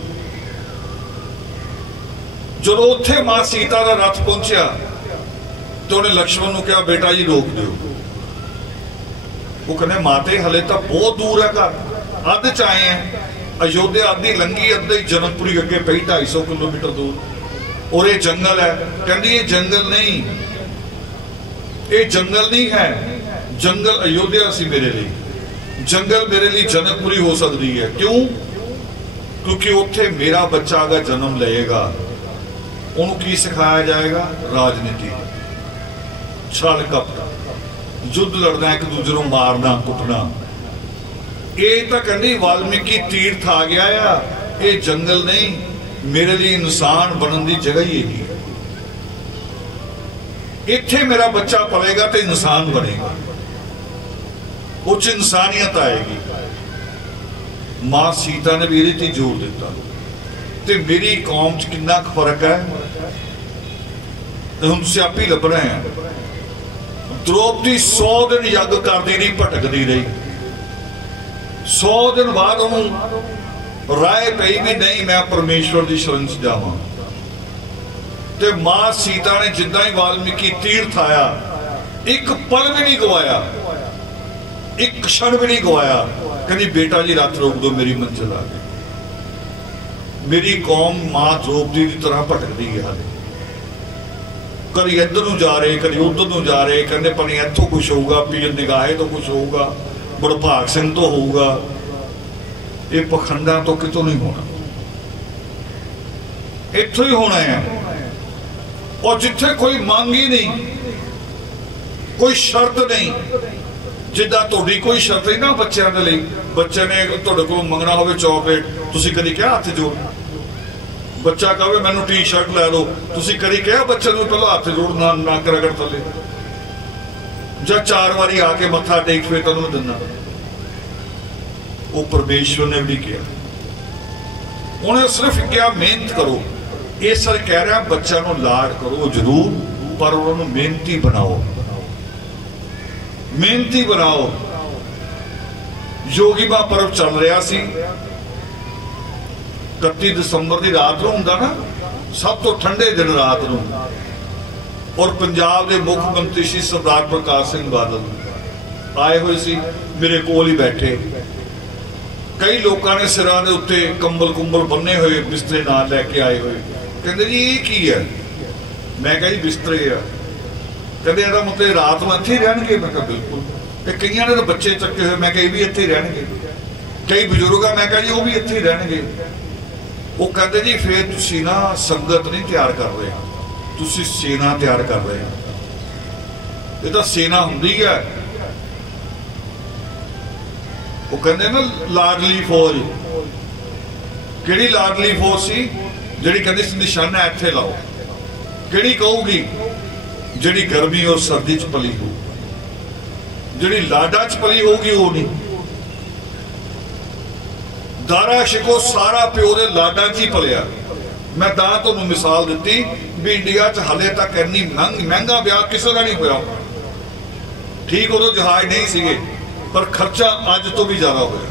जो उत्थे मां सीता का रथ पहुंचा तो उन्हें लक्ष्मण को कहा बेटा जी रोक दो। वो कहने माते हले तो बहुत दूर है घर, अध च आए हैं, अयोध्या अद्धी लंघी, अद्धी जनकपुरी अगे पई 250 किलोमीटर दूर, और ये जंगल है। कहती ये जंगल नहीं, ये जंगल नहीं है, जंगल अयोध्या सी मेरे लिए, जंगल मेरे लिए जनकपुरी हो सकती है। क्यों? क्योंकि उत्थे मेरा बच्चा अगर जन्म लेगा, उन्होंने की सिखाया जाएगा? राजनीति, छल कपट, युद्ध लड़ना, एक दूसरे को मारना कुटना। ये तो कहती वाल्मीकि तीर्थ आ गया या ये जंगल नहीं, मेरे लिए इंसान बनने की जगह ही है। इत्थे मेरा बच्चा पलेगा तो इंसान बनेगा, उच्च इंसानियत आएगी। मां सीता ने भी ये जोर दिता। ते मेरी कौम च कितना फर्क है, हम सियापी लभना है। द्रौपदी 100 दिन यज्ञ करती रही, भटकती रही। 100 दिन बाद उन्होंने राय पई भी नहीं मैं परमेश्वर की शरण च जावां। ते मां सीता ने जिदा ही वाल्मीकि तीर्थ आया, एक पल भी नहीं गवाया, एक क्षण भी नहीं गवाया। कहती बेटा जी रथ रोक दो, मेरी मंजिल आ गई। मेरी कौम मां द्रौपदी की तरह भटकती है। कभी इधर नूं जा रहे, कभी उधर नूं जा रहे, कहते पता इत्थों कुछ होगा, पीर निगाहे तो कुछ होगा, बड़भाग सिंह तो होगा। ये पखंडा तो कितों नहीं होना, इत्थों ही होना है। और जिथे कोई मांग ही नहीं, कोई शर्त नहीं, जिदा तुहाडी कोई शर्त ही ना बच्चों के लिए, बच्चे ने तुहाडे कोलों मंगना होवे चॉकलेट, तुसीं कदी क्या हथ जोड़, बच्चा कहे मैनू टी शर्ट लै लो, तुसीं कदी क्या बच्चे नूं पहले हथ जोड़ना नक रगड़ थले, जां 4 बारी आके मत्था टेक फिर तैनूं दिना। वो परमेश्वर ने भी किया, उन्हें सिर्फ क्या मेहनत करो। ये सर कह रहा बच्चा नूं लाड करो जरूर, पर उन्होंने मेहनती बनाओ, मेहनती बनाओ। योगी महापर्व चल रहा सी, 31 दिसंबर की रात को हुंदा ना, सब तो ठंडे दिन रात को, और पंजाब के मुख्यमंत्री श्री सरदार प्रकाश सिंह बादल आए हुए सी, मेरे कोल ही बैठे। कई लोगों ने सिरां दे उत्ते कंबल कुंबल बन्ने हुए, बिस्तरे नाल लैके आए हुए। कहते जी ये की है, मैं कहा जी बिस्तरे है। कहते ਇਹਦਾ मतलब रात में इत्थे रहणगे, मैं कहा बिल्कुल। कईयां ने तो बच्चे चक्के हुए, मैं कहा भी इत्थे रहणगे, कई बजुर्ग मैं कहा जी वो भी इत्थे रहणगे। वो कहते जी फिर तुसीं ना संगत नहीं तैयार कर रहे, तुसीं सेना तैयार कर रहे हो। ये तो सेना हुंदी है, वो कहते ना लाडली फौज। किहड़ी लाडली फौज सी जिहड़ी कहंदी सी निशाना इत्थे लाओ, किहड़ी कहूगी जिहड़ी गर्मी और सर्दी च पली हो, जिहड़ी लाडा च पली होगी वो नहीं। दारा शिको सारा प्यो दे लाडा च ही पलिया। मैं तुहानूं मिसाल दी भी इंडिया च हाले तक इन्नी महंगा ब्याह किसी का नहीं होया। ठीक उदों जहाज नहीं सीगे, पर खर्चा अज तो भी ज्यादा होया।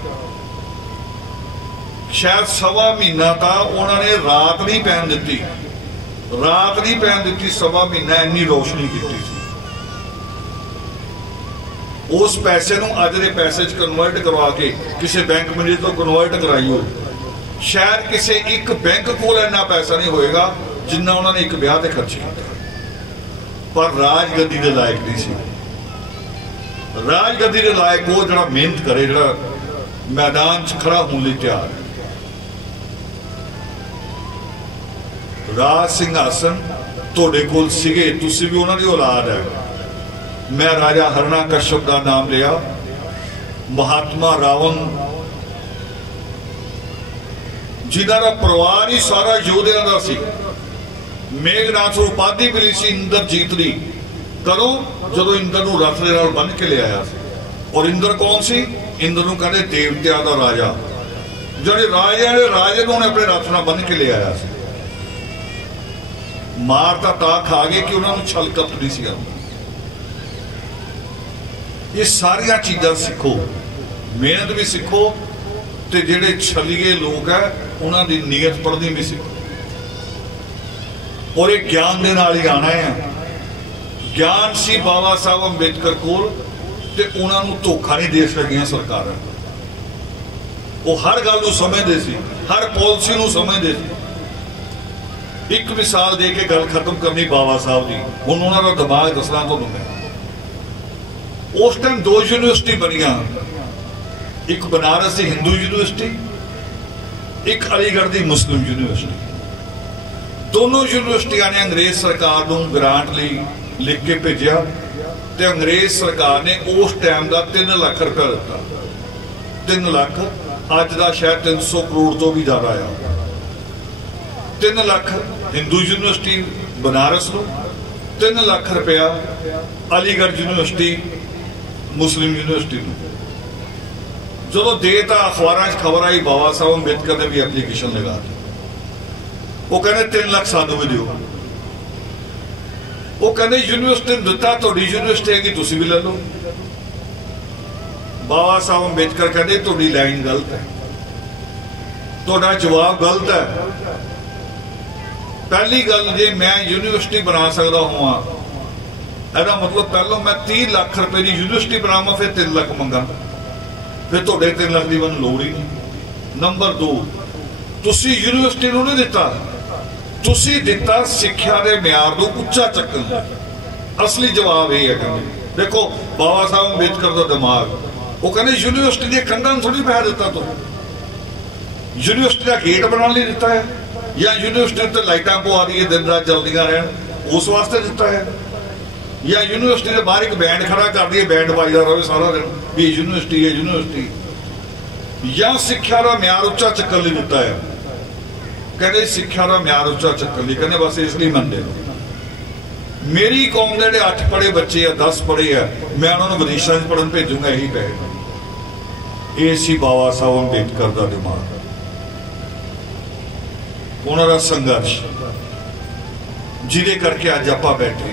शायद 1.25 महीना तो उन्होंने रात नहीं पैन दी, रात नहीं पैन दी, 1.25 महीना इन्नी रोशनी की थी। उस पैसे नूं अज दे पैसे च कन्वर्ट करवा के किसी बैंक मैनेजर तो कन्वर्ट कराई हो, शायद किसी एक बैंक कोल इन्ना पैसा नहीं होएगा जिन्ना उन्होंने एक ब्याह ते खर्च किया। पर राजगद्दी दे लायक नहीं सी। राजगद्दी दे लायक वो जिहड़ा मेहनत करे, जिहड़ा मैदान च खड़ा होने लई तैयार है। राज सिंघासन तुहाडे कोल सीगे, तुसीं भी उन्हां दी औलाद है। मैं राजा हरणा कश्यप का नाम लिया, महात्मा रावण जिन्हां दा परिवार ही सारा योधिया का सी। मेघनाथ उपाधि मिली सी इंद्रजीत दी, कदों जदों इंद्र नूं रथ दे नाल बन के ले आया सी। और इंद्र कौन सी? इंद्र नूं कहंदे देवतियां दा राजा, जिहड़े राजे ने राजे नूं अपने रथ नाल बन के ले आया सी। मार ता खा गए कि उन्होंने छल कपट नहीं सी आंदा। ये सारिया चीज़ां सीखो, मेहनत भी सीखो, ते जिहड़े छलीए लोग है उन्हां दी नीयत पढ़नी भी सीखो। और ये ज्ञान दे नाल ही आना है। ज्ञान सी बाबा साहब अंबेडकर कोल, ते उन्हां नूं धोखा नहीं दे सकियां सरकारां। वो हर गल नूं समझदे सी, हर पॉलिसी नूं समझदे सी। एक मिसाल दे के गल खत्म करनी बाबा साहब की, हुण उन्हां दा दिमाग दसना तुहानूं मैं। उस टाइम 2 यूनिवर्सिटी बनिया, एक बनारस की हिंदू यूनिवर्सिटी, एक अलीगढ़ की मुस्लिम यूनिवर्सिटी। दोनों यूनिवर्सिटियां ने अंग्रेज सरकार को ग्रांट लई लिख के भेजा, तो अंग्रेज सरकार ने उस टाइम का 3 लाख रुपया दिता। 3 लाख अज का शायद 300 करोड़ तो भी ज्यादा आ। 3 लाख हिंदू यूनिवर्सिटी बनारस को, 3 लाख रुपया अलीगढ़ यूनिवर्सिटी मुस्लिम यूनिवर्सिटी को। जो देता अखबार खबर आई बाबा साहब अंबेडकर ने भी एप्लीकेशन लगा दी। वो कहते 3 लाख सानू भी दिओ। वो कहते यूनिवर्सिटी दिता, तुहाडी यूनिवर्सिटी हैगी, तुसीं भी ले लो। बाबा साहब अंबेडकर कहते तुहाडी लाइन गलत है, तुहाडा जवाब गलत है। पहली गल जे मैं यूनिवर्सिटी बना सकता होवां, ਇਹਦਾ मतलब पहलों मैं 30 लाख रुपए की यूनिवर्सिटी बनावा, फिर 3 लाख मंगा, फिर तुहाडे 3 लाख की मैनूं लोड़ ही नहीं। नंबर 2, तुसीं यूनिवर्सिटी नूं नहीं दिता, तुसी दिता सिक्ख्या दे म्यार नूं उच्चा चक्कण असली जवाब यह है। कहते देखो बाबा साहब अंबेडकर का दिमाग, वो कहते यूनिवर्सिटी के कंधां थोड़ी पै दिता, तो यूनिवर्सिटी का गेट बनाने लिए दिता है या यूनिवर्सिटी उत्ते लाइटां पवा दी दिन रात चलदियां रहन उस वास्ते दिता है, या यूनिवर्सिटी के बाहर एक बैंड खड़ा कर दिए, बैंड बजदा रहे सारा दिन भी यूनिवर्सिटी है यूनिवर्सिटी, या सिक्ख्या का म्यार उच्चा चक्कण लिए दिता है। कहते सिक्ख्या का म्यार उच्चा चक्कण लिए, कहते बस इसलिए मनते मेरी कौम के जिहड़े 8 पढ़े बच्चे है 10 पढ़े है मैं उन्होंने विदेशों में पढ़न भेजूंगा, यही पै ये सी बाबा साहब अंबेडकर का दिमाग, उन्होंने संघर्ष जिदे करके अज आप बैठे,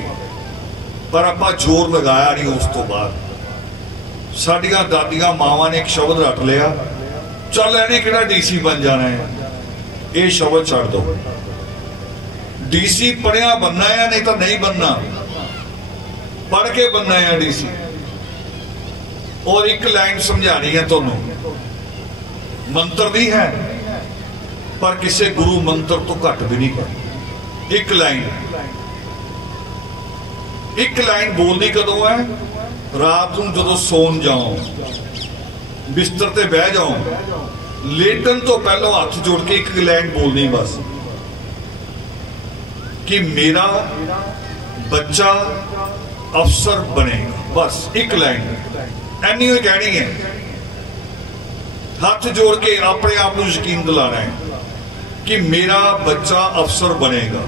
पर आप जोर लगाया नहीं। उस तो बाद साडियां दादियां मावां ने एक शब्द रख लिया, चल इहने किहड़ा डीसी बन जाना है, ये शब्द छड्ड दो। डीसी पढ़िया बनना है नहीं तो नहीं बनना, पढ़ के बनना है डीसी। और एक लाइन समझानी है तुहानू, मंत्र दी है पर किसी गुरु मंत्र तो घट भी नहीं है। एक लाइन बोलनी कदों है, रात को जो सौन जाओ बिस्तर ते बह जाओ, लेटन तो पहलों हाथ जोड़ के एक लाइन बोलनी बस कि मेरा बच्चा अफसर बनेगा, बस एक लाइन एनी ही कहनी है। हाथ जोड़ के अपने आप को यकीन दिलाना है कि मेरा बच्चा अफसर बनेगा।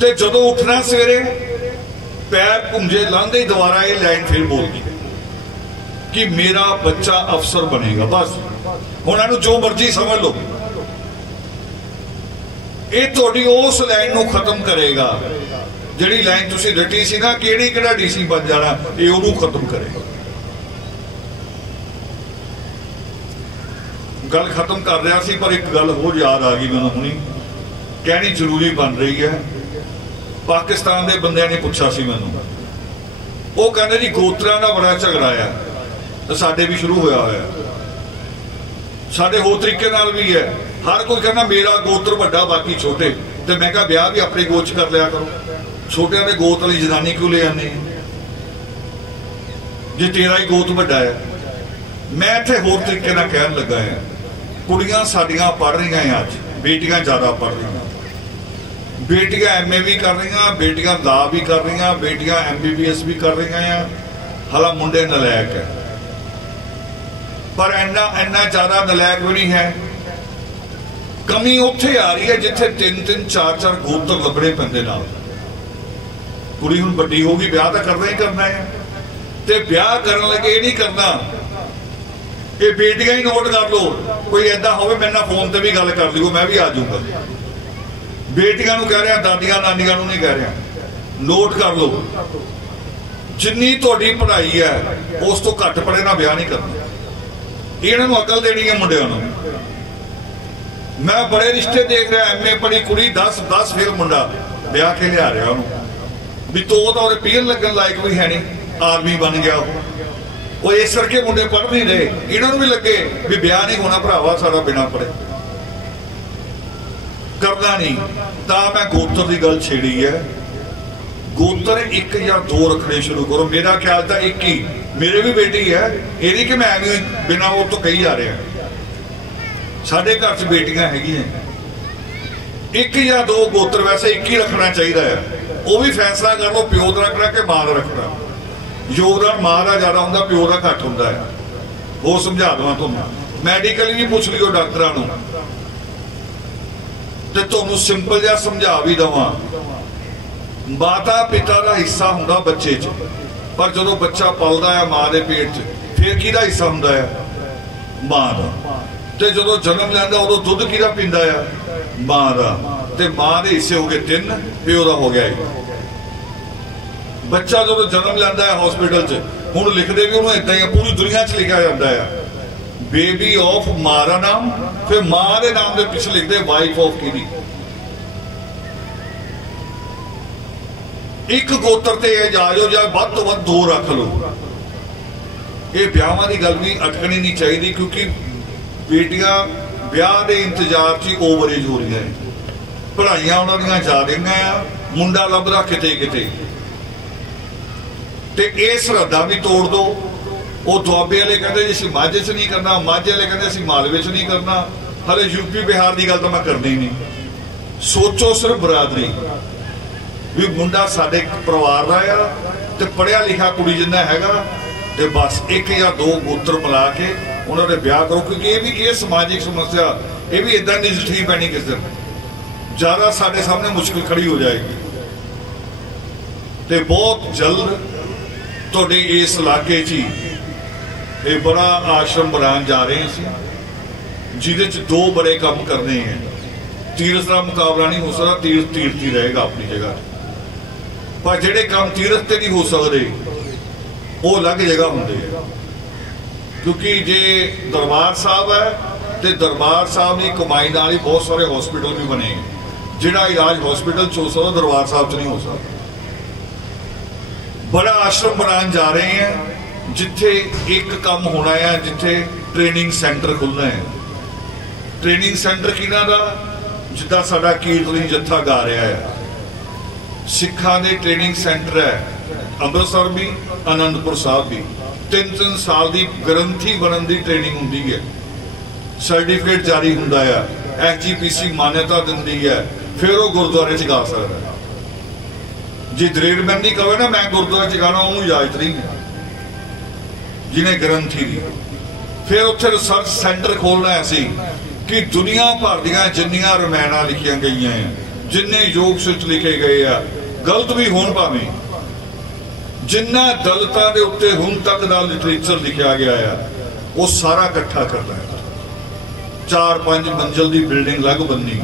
ते जदों उठना सवेरे पैर पुंजे लांदे दोबारा ये लाइन फिर बोलनी कि मेरा बच्चा अफसर बनेगा। बस हुण इहनूं जो मर्जी समझ लो, ये तुहाडी उस लाइन नूं खत्म करेगा जिहड़ी लाइन तुसीं रटी सी ना, किहड़ी किहड़ा डीसी बन जाना, ये उहनूं खत्म करेगा। गल खत्म कर रहा सी पर एक गल होर याद आ गई मैनूं, हुणी कहनी जरूरी बन रही है। पाकिस्तान के बंदियां ने पूछा सी मैनूं, वो कहंदे जी गोत्रियां दा बड़ा झगड़ा है, तो साडे भी शुरू होया होया, साडे होर तरीके नाल भी है। हर कोई कहना मेरा गोत्र वड्डा बाकी छोटे, तो मैं कहा ब्याह भी अपने गोच कर लिया करो, छोटिया के गोत वाली जनानी क्यों ले आने जे तेरा ही गोत वड्डा है। मैं इत्थे होर तरीके नाल कहन लगा है, कुड़ियां साडियां पढ़ रही हैं, अज बेटियां ज़्यादा पढ़ रही हैं, बेटियां MA भी कर रही हैं, बेटियां ला भी कर रही हैं, बेटियां MBBS भी कर रही हैं, हालां मुंडे नलैक है, पर इन्ना ज़्यादा नलैक भी नहीं है। कमी उत्थे आ रही है जिथे 3-3 4-4 गोत्र लभने पैंदे नाल। कुड़ी हुण वड्डी होगी, ब्याह तो करना ही करना है, ते ब्याह करन लगे ये नहीं करना, ये बेटियां ही नोट कर लो, कोई ऐदा होवे मेरे नाल फोन ते भी गल कर लियो, मैं भी आ जाऊंगा। बेटियां नूं कह रहा, दादियां नानियां नूं नहीं कह रहा, नोट कर लो। जिन्नी तुहाडी पढ़ाई है उस तो घट पढ़े ना ब्याह नहीं करना। इन्हां नूं अकल देनी है मुंडियां नूं। मैं बड़े रिश्ते देख रहा, MA पढ़ी कुड़ी 10 फिर मुंडा ब्याह के लिया रहा उन्होंने भी, तो पीएन लगन लायक भी है नहीं, आर्मी बन गया वो। इस करके मुंडे पढ़ नहीं रहे, इन्होंने भी लगे भी ब्याह नहीं होना भरावा सारा बिना पढ़े, करना नहीं। तो मैं गोत्र की गल छेड़ी है, गोत्र 1 या 2 रखने शुरू करो। मेरा ख्याल था 1 ही, मेरे भी बेटी है, ये नहीं कि मैं एवं बिना वो तो कही जा रहा। साढ़े घर च बेटियां हैगियां, 1 या 2 गोत्र वैसे 1 ही रखना चाहिए है। वो भी फैसला कर लो प्यो का रखना कि मां का रखना। योगदान मां का ज्यादा होंगे, प्यो का घट होंगे है। वो समझा देवां तुहानूं, मैडिकली भी पूछ लियो डॉक्टरां नूं, ते तुहानूं सिंपल जिहा समझा भी देवां। माता पिता का हिस्सा होंदा बच्चे च, पर जो बच्चा पलदा है मां के पेट च, फिर किहदा हिस्सा होंदा है मां का। ते जो जन्म लैंदा उदों दुध किहदा पींदा है मां का, ते मां के हिस्से हो गए 3, प्यो का हो गया 1। बच्चा जो जन्म लैंदा है हॉस्पिटल च, हुण लिखदे भी उन्होंने इदां ही पूरी दुनिया च लिखा जाता है बेबी ऑफ मां का नाम, फिर मां के नाम के पिछे लिखते वाइफ ऑफ की। एक गोत्र ते जाओ या वध तो वध 2 रख लो। ये ब्याहां की गल भी अटकनी नहीं चाहिए, क्योंकि बेटियां ब्याह के इंतजार च ओवरेज हो रही है। पढ़ाइयां उन्हां दीयां जा रहीआं आ, मुंडा लभदा किते किते। ते इह सरहदां भी तोड़ दो। वो दुआबे वाले कहते जी असीं माझे च नहीं करना, माझे वाले कहते असीं मालवे च नहीं करना, हले यूपी बिहार की गल तो मैं करनी नहीं। सोचो सिर्फ बरादरी भी मुंडा साडे परिवार दा आ ते पढ़िया लिखा कुड़ी जिन्ना हैगा ते बस एक या दो गोत्र मिला के उन्होंने ब्याह करो, क्योंकि ये भी ये समाजिक समस्या ये भी इदां नहीं नजठी पैनी किस दिन, ज़्यादा साडे सामने मुश्किल खड़ी हो जाएगी। ते बहुत जल्द तुहाडे इस इलाके च ये बड़ा आश्रम बनाने जा रहे हैं जिहदे च दो बड़े काम करने हैं। तीरथ का मुकाबला नहीं हो सकता, तीरथ तीरथ ही रहेगा अपनी जगह, पर जिहड़े काम तीरथ ते नहीं हो सकते वो अलग जगह होंगे। क्योंकि जे दरबार साहब है तो दरबार साहब की कमाई नाल ही बहुत सारे हॉस्पिटल भी बने, जिहड़ा इलाज हॉस्पिटल च हो सकता दरबार साहब च नहीं हो सकता। बड़ा आश्रम बनाने जा रहे हैं जिथे एक काम होना है, जिथे ट्रेनिंग सेंटर खुलना है। ट्रेनिंग सेंटर किना दा, जिद्दां साडा कीर्तनी जत्था गा रहा है, सिखां दे ट्रेनिंग सेंटर है अमृतसर भी आनंदपुर साहब भी। 3-3 साल की ग्रंथी बनने की ट्रेनिंग होंदी है, सर्टिफिकेट जारी हुंदा है, SGPC मान्यता दिंदी है, फिर वो गुरुद्वारे च गा सकदा है। जे दरेड़बंदी कहे ना मैं गुरुद्वारे च गाना, उन्होंने इजाजत नहीं है जिन्हें ग्रंथी दी। फिर उत्थे रिसर्च सेंटर खोलना है कि दुनिया भर दियां जिन्नियां रमायणां लिखियां गई हैं, जिन्ने योग सूत्र लिखे गए आ, गलत भी होण भावें, जिन्ना दलितां दे उत्ते हुण तक दा लिटरेचर लिखिया गया है, वो सारा इकट्ठा करना है। 4-5 मंजिल की बिल्डिंग लग बननी,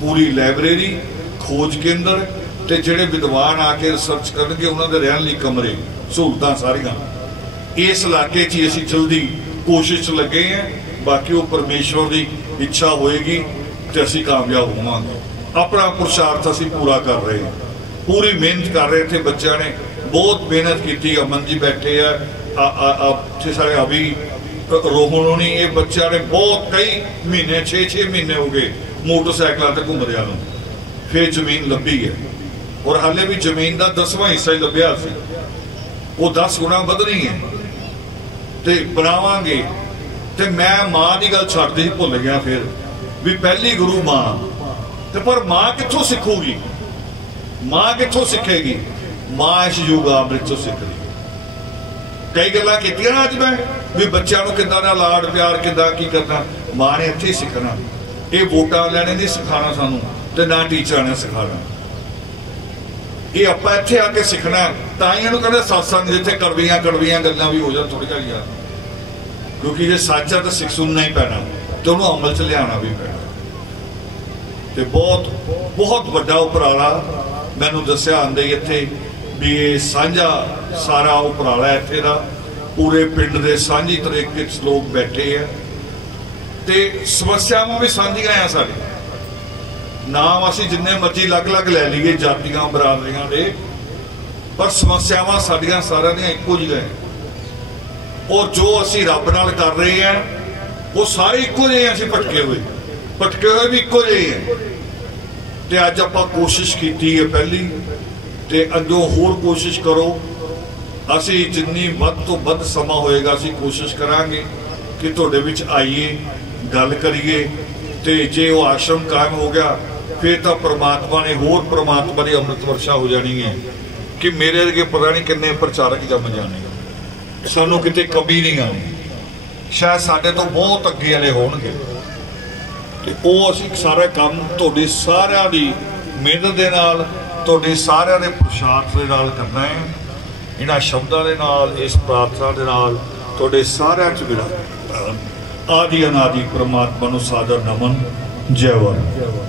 पूरी लाइब्रेरी, खोज केंद्र ते जिहड़े विद्वान आके रिसर्च करनगे उन्हां दे रहण लई कमरे, सहूलतां सारियां। इस इलाके च असीं जल्दी कोशिश लगे हैं, बाकी वो परमेश्वर की इच्छा होएगी तो असीं कामयाब होवांगे। अपना पुरुषार्थ असीं पूरा कर रहे हैं, पूरी मेहनत कर रहे थे। बच्चों ने बहुत मेहनत की। अमन जी बैठे है सारे, अभी रोहन होनी, ये बच्चों ने बहुत कई महीने 6-6 महीने हो गए मोटरसाइकिलों पर घूम रहा, फिर जमीन लभी है और हाले भी जमीन का 10वां हिस्सा ही लभ्या सी, वो 10 गुना बदनी है ते बनावांगे। ते मैं मां की गल छड्डदी भुल गया फिर भी पहली गुरु मां, ते पर मां कित्थों सिखूगी, मां कित्थों सिखेगी? मां इस युग अमृत चों सिखदी। कई गल्लां कीतियां अज मैं भी बच्चों को किदां दा लाड प्यार किदां की करना, मां ने इत्थे सीखना। ये वोटां लैणे नहीं सिखाना सानू, ते ना टीचर ने सिखाना, ये आपां इत्थे आके सीखना। तां ही इहनूं कहंदे सत्संग, जिथे कड़वियां कड़वियां गल्लां भी हो जाण थोड़ी जिहियां, क्योंकि जे सच है तो सिख सुनना ही पैना, तो उन्होंने अमल च लियाना भी पैना। ते बहुत बहुत वड्डा उपराला मैनूं दस्सिया आंदे इत्थे भी ये साझा सारा उपराला इत्थे दा, पूरे पिंड दे सांझी तरीके च लोग बैठे है ते समस्यावां भी सांझियां आ साडी। नाम असीं जिन्ने मर्जी अलग अलग लै लीए जातियां बरादरियां दे, पर समस्यावां साडियां सारियां दियां इक्को जिहियां हैं। और जो असीं रब नाल कर रहे हैं वो सारे इक्को जिहे, असीं भटके हुए भी इक्को जिहे हैं। ते अज आपां कोशिश कीती है पहली, ते अगों होर कोशिश करो। असीं जिन्नी वध तो वध समा होएगा असीं कोशिश करांगे कि तुहाडे विच आईए, गल करिए। ते जे वो आश्रम कायम हो गया फिर तो परमात्मा ने होर परमात्मा की अमृत वर्षा हो जानी है कि मेरे अगे पता नहीं कितने प्रचारक जम जाने, सानू किते कमी नहीं आनी, शायद साडे तो बहुत अगे वाले होणगे। ते ओह असीं सारा काम तुहाडी सारिआं दी मेहनत दे नाल, तुहाडी सारिआं दे पुरुषार्थ दे नाल करना है। इन्हां शब्दां दे नाल, इस प्रार्थना दे नाल तुहाडे सारिआं च मेरा आदि अनादि परमात्मा नूं सादर नमन। जय वाहिगुरू।